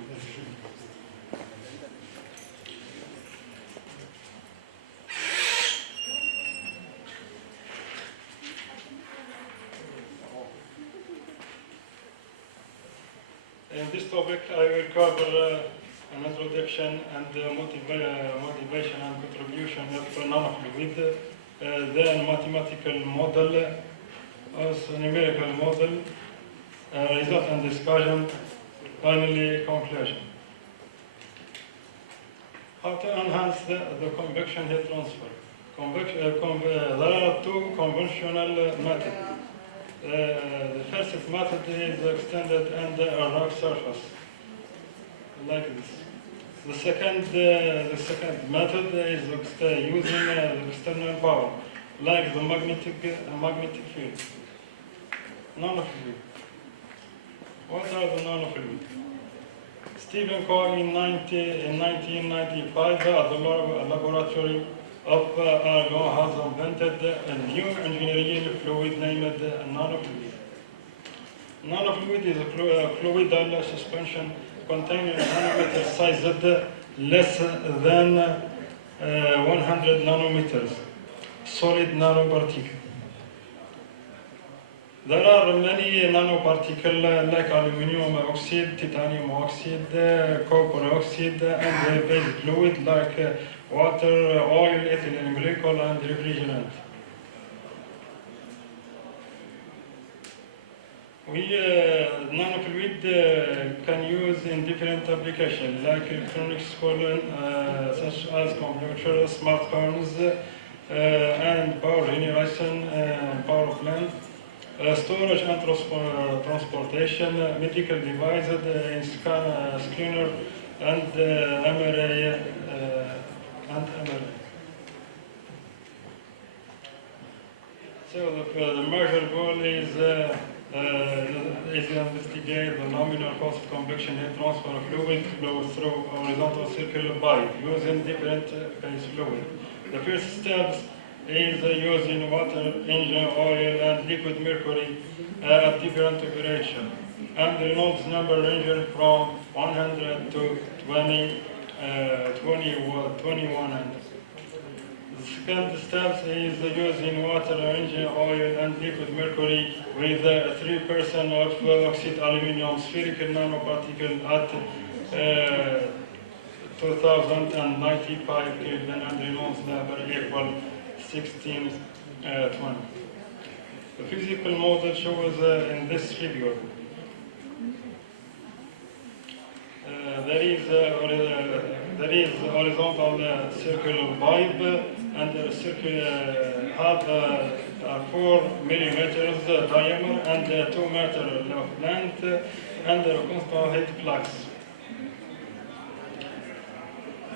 In this topic, I will cover an introduction and motivation and contribution of nanofluid, then mathematical model, also numerical model, result and discussion, finally conclusion. How to enhance the convection heat transfer? There are two conventional methods. The first method is extended and a rock surface, like this. The second method is using the external power, like the magnetic field. Nanofluid. What are the nanofluid? Stephen Coe in 1995 at the laboratory of Argon has invented a new engineering fluid named nanofluid. Nanofluid is a fluidal suspension containing nanometer sized less than 100 nanometers, solid nanoparticle. There are many nanoparticles like aluminum oxide, titanium oxide, copper oxide, and basic fluid like water, oil, ethylene glycol, and refrigerant. Nanofluid can use in different applications like electronics, such as computers, smartphones, and power generation, power plant. Storage and transportation, medical devices, scanner, and MRI. So the major goal is to investigate the nominal cost of convection heat transfer of fluid flow through horizontal circular pipe using different phase fluid. The first steps is using water, engine oil, and liquid mercury at different temperature, and the Reynolds number ranging from 100 to 2100. The second step is using water, engine oil, and liquid mercury with 3% of oxide aluminum spherical nanoparticle at 2095 Kelvin, and Reynolds number equal 1620. The physical model shows in this figure. There is horizontal circular pipe and a circular have 4 millimeters diameter and 2 meters of length and a constant heat flux.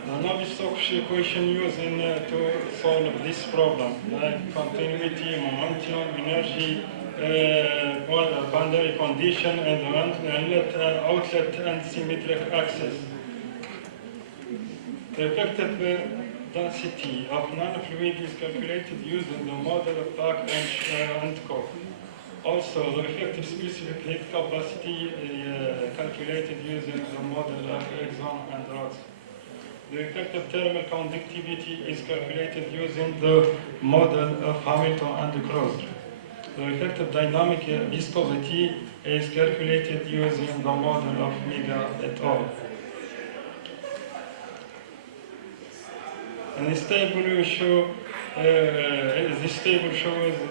The Navier-Stokes equation using to solve this problem, like continuity, momentum, energy, boundary condition, and inlet, outlet, and symmetric axis. The effective density of nanofluid is calculated using the model of Back and Koch. Also, the effective specific heat capacity is calculated using the model of Exxon and Rods. The effective thermal conductivity is calculated using the model of Hamilton and Cross. The effective dynamic viscosity is calculated using the model of Mega et al. And this table shows the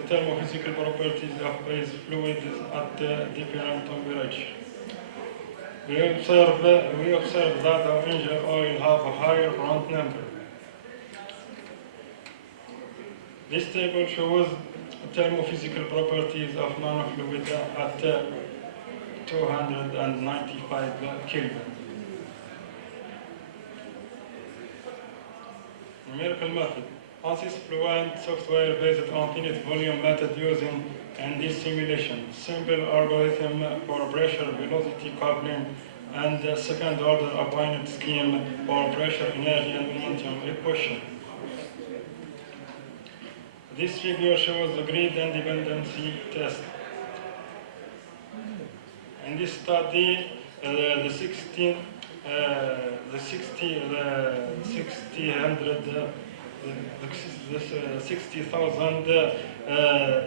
thermophysical properties of phase fluids at different temperatures. We observe that the engine oil have a higher front number. This table shows thermophysical properties of nanofluid at 295 Kelvin. Numerical method. ANSYS fluent software based on finite volume method using ND simulation, simple algorithm for pressure, velocity coupling, and second order affine scheme for pressure, energy, and momentum equation. This figure shows the grid and dependency test. In this study, the 60,000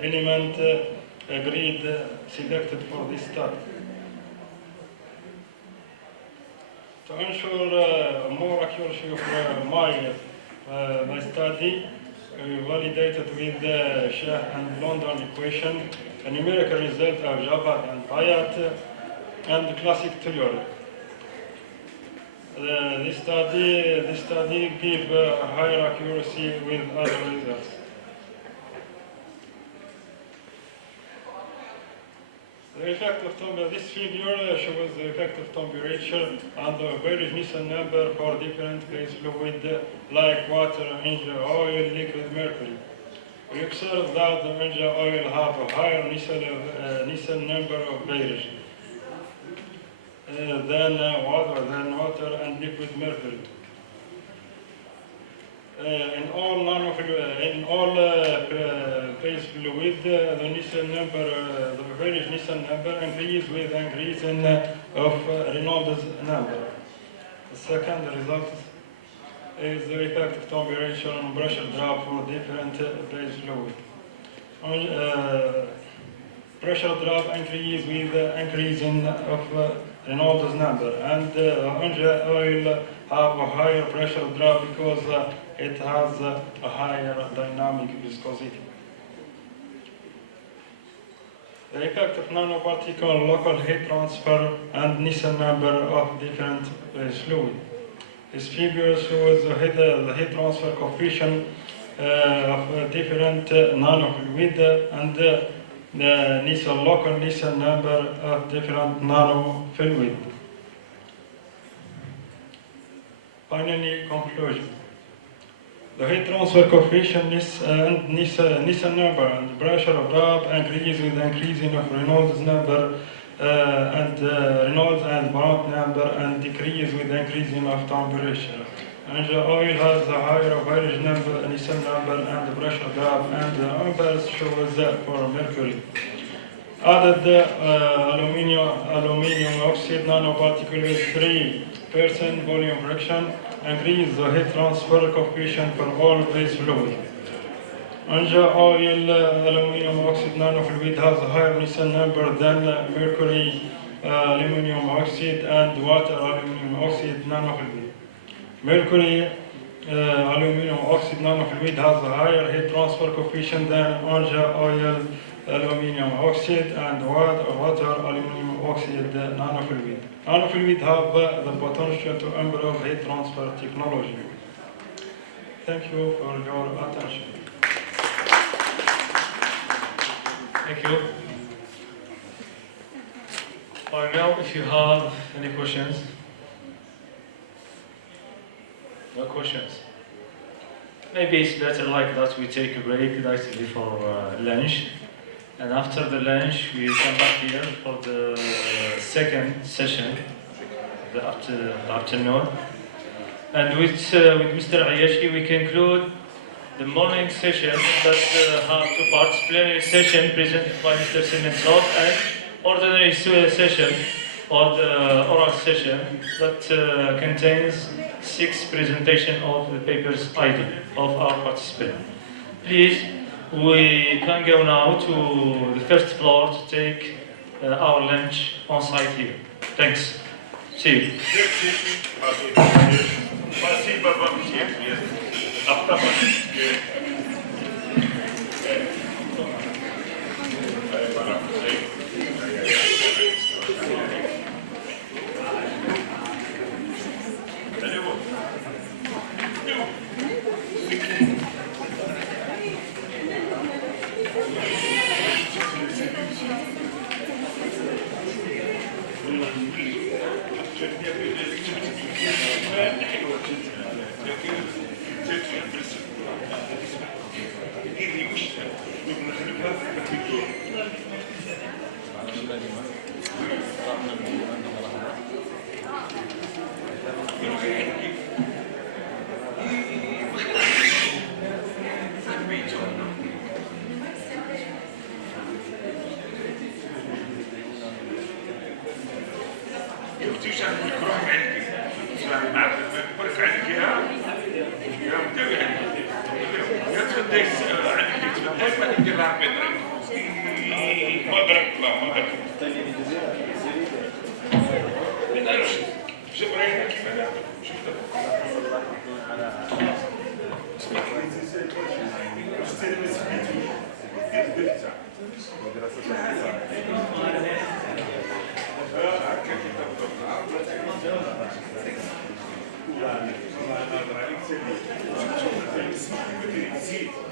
element grid selected for this study. To ensure more accuracy of my study, we validated with the Shah and London equation a numerical result of Javad and Payat and classic theory. This study gives higher accuracy with other results. The effect of this figure shows the effect of temperature and the various Nielsen number for different phase fluid like water, engine oil, liquid mercury. We observe that the engine oil have a higher Nielsen number of variables than water and liquid mercury. In all phase fluid, the Nielsen number, the various Nielsen number increase with increase of Reynolds number. The second result is the effect of temperature and pressure drop for different phase fluid. pressure drop increase with increasing of Reynolds number, and engine oil have a higher pressure drop because it has a higher dynamic viscosity. The effect of nanoparticle local heat transfer and Nielsen number of different fluid. This figure shows the heat transfer coefficient of different nanofluid and the local Nielsen number of different nanofluid. Finally, conclusion. The heat transfer coefficient and Nielsen number and pressure drop increase with increasing of Reynolds number and Reynolds and Brandt number, and decrease with increasing of temperature. And the oil has a higher average number, Nielsen number, and the pressure drop, and the numbers shows for mercury. Added aluminium oxide nanoparticle with 3% volume fraction, increase the heat transfer coefficient for all base fluid. And the oil aluminium oxide nanofluid has a higher Nielsen number than mercury aluminium oxide and water aluminium oxide nanofluid. Mercury aluminium oxide nanofluid has a higher heat transfer coefficient than oil aluminium oxide and water aluminium oxide nanofluid. Nanofluid have the potential to improve heat transfer technology. Thank you for your attention. Thank you. Or now, if you have any questions. No questions. Maybe it's better like that we take a break directly for lunch. And after the lunch, we come back here for the second session, the afternoon. And with Mr. Ayashi, we conclude the morning session that have two parts: plenary session presented by Mr. Semensov and ordinary session or the oral session that contains 6 presentations of the papers item of our participants. Please, we can go now to the first floor to take our lunch on site here. Thanks. See you. Sì.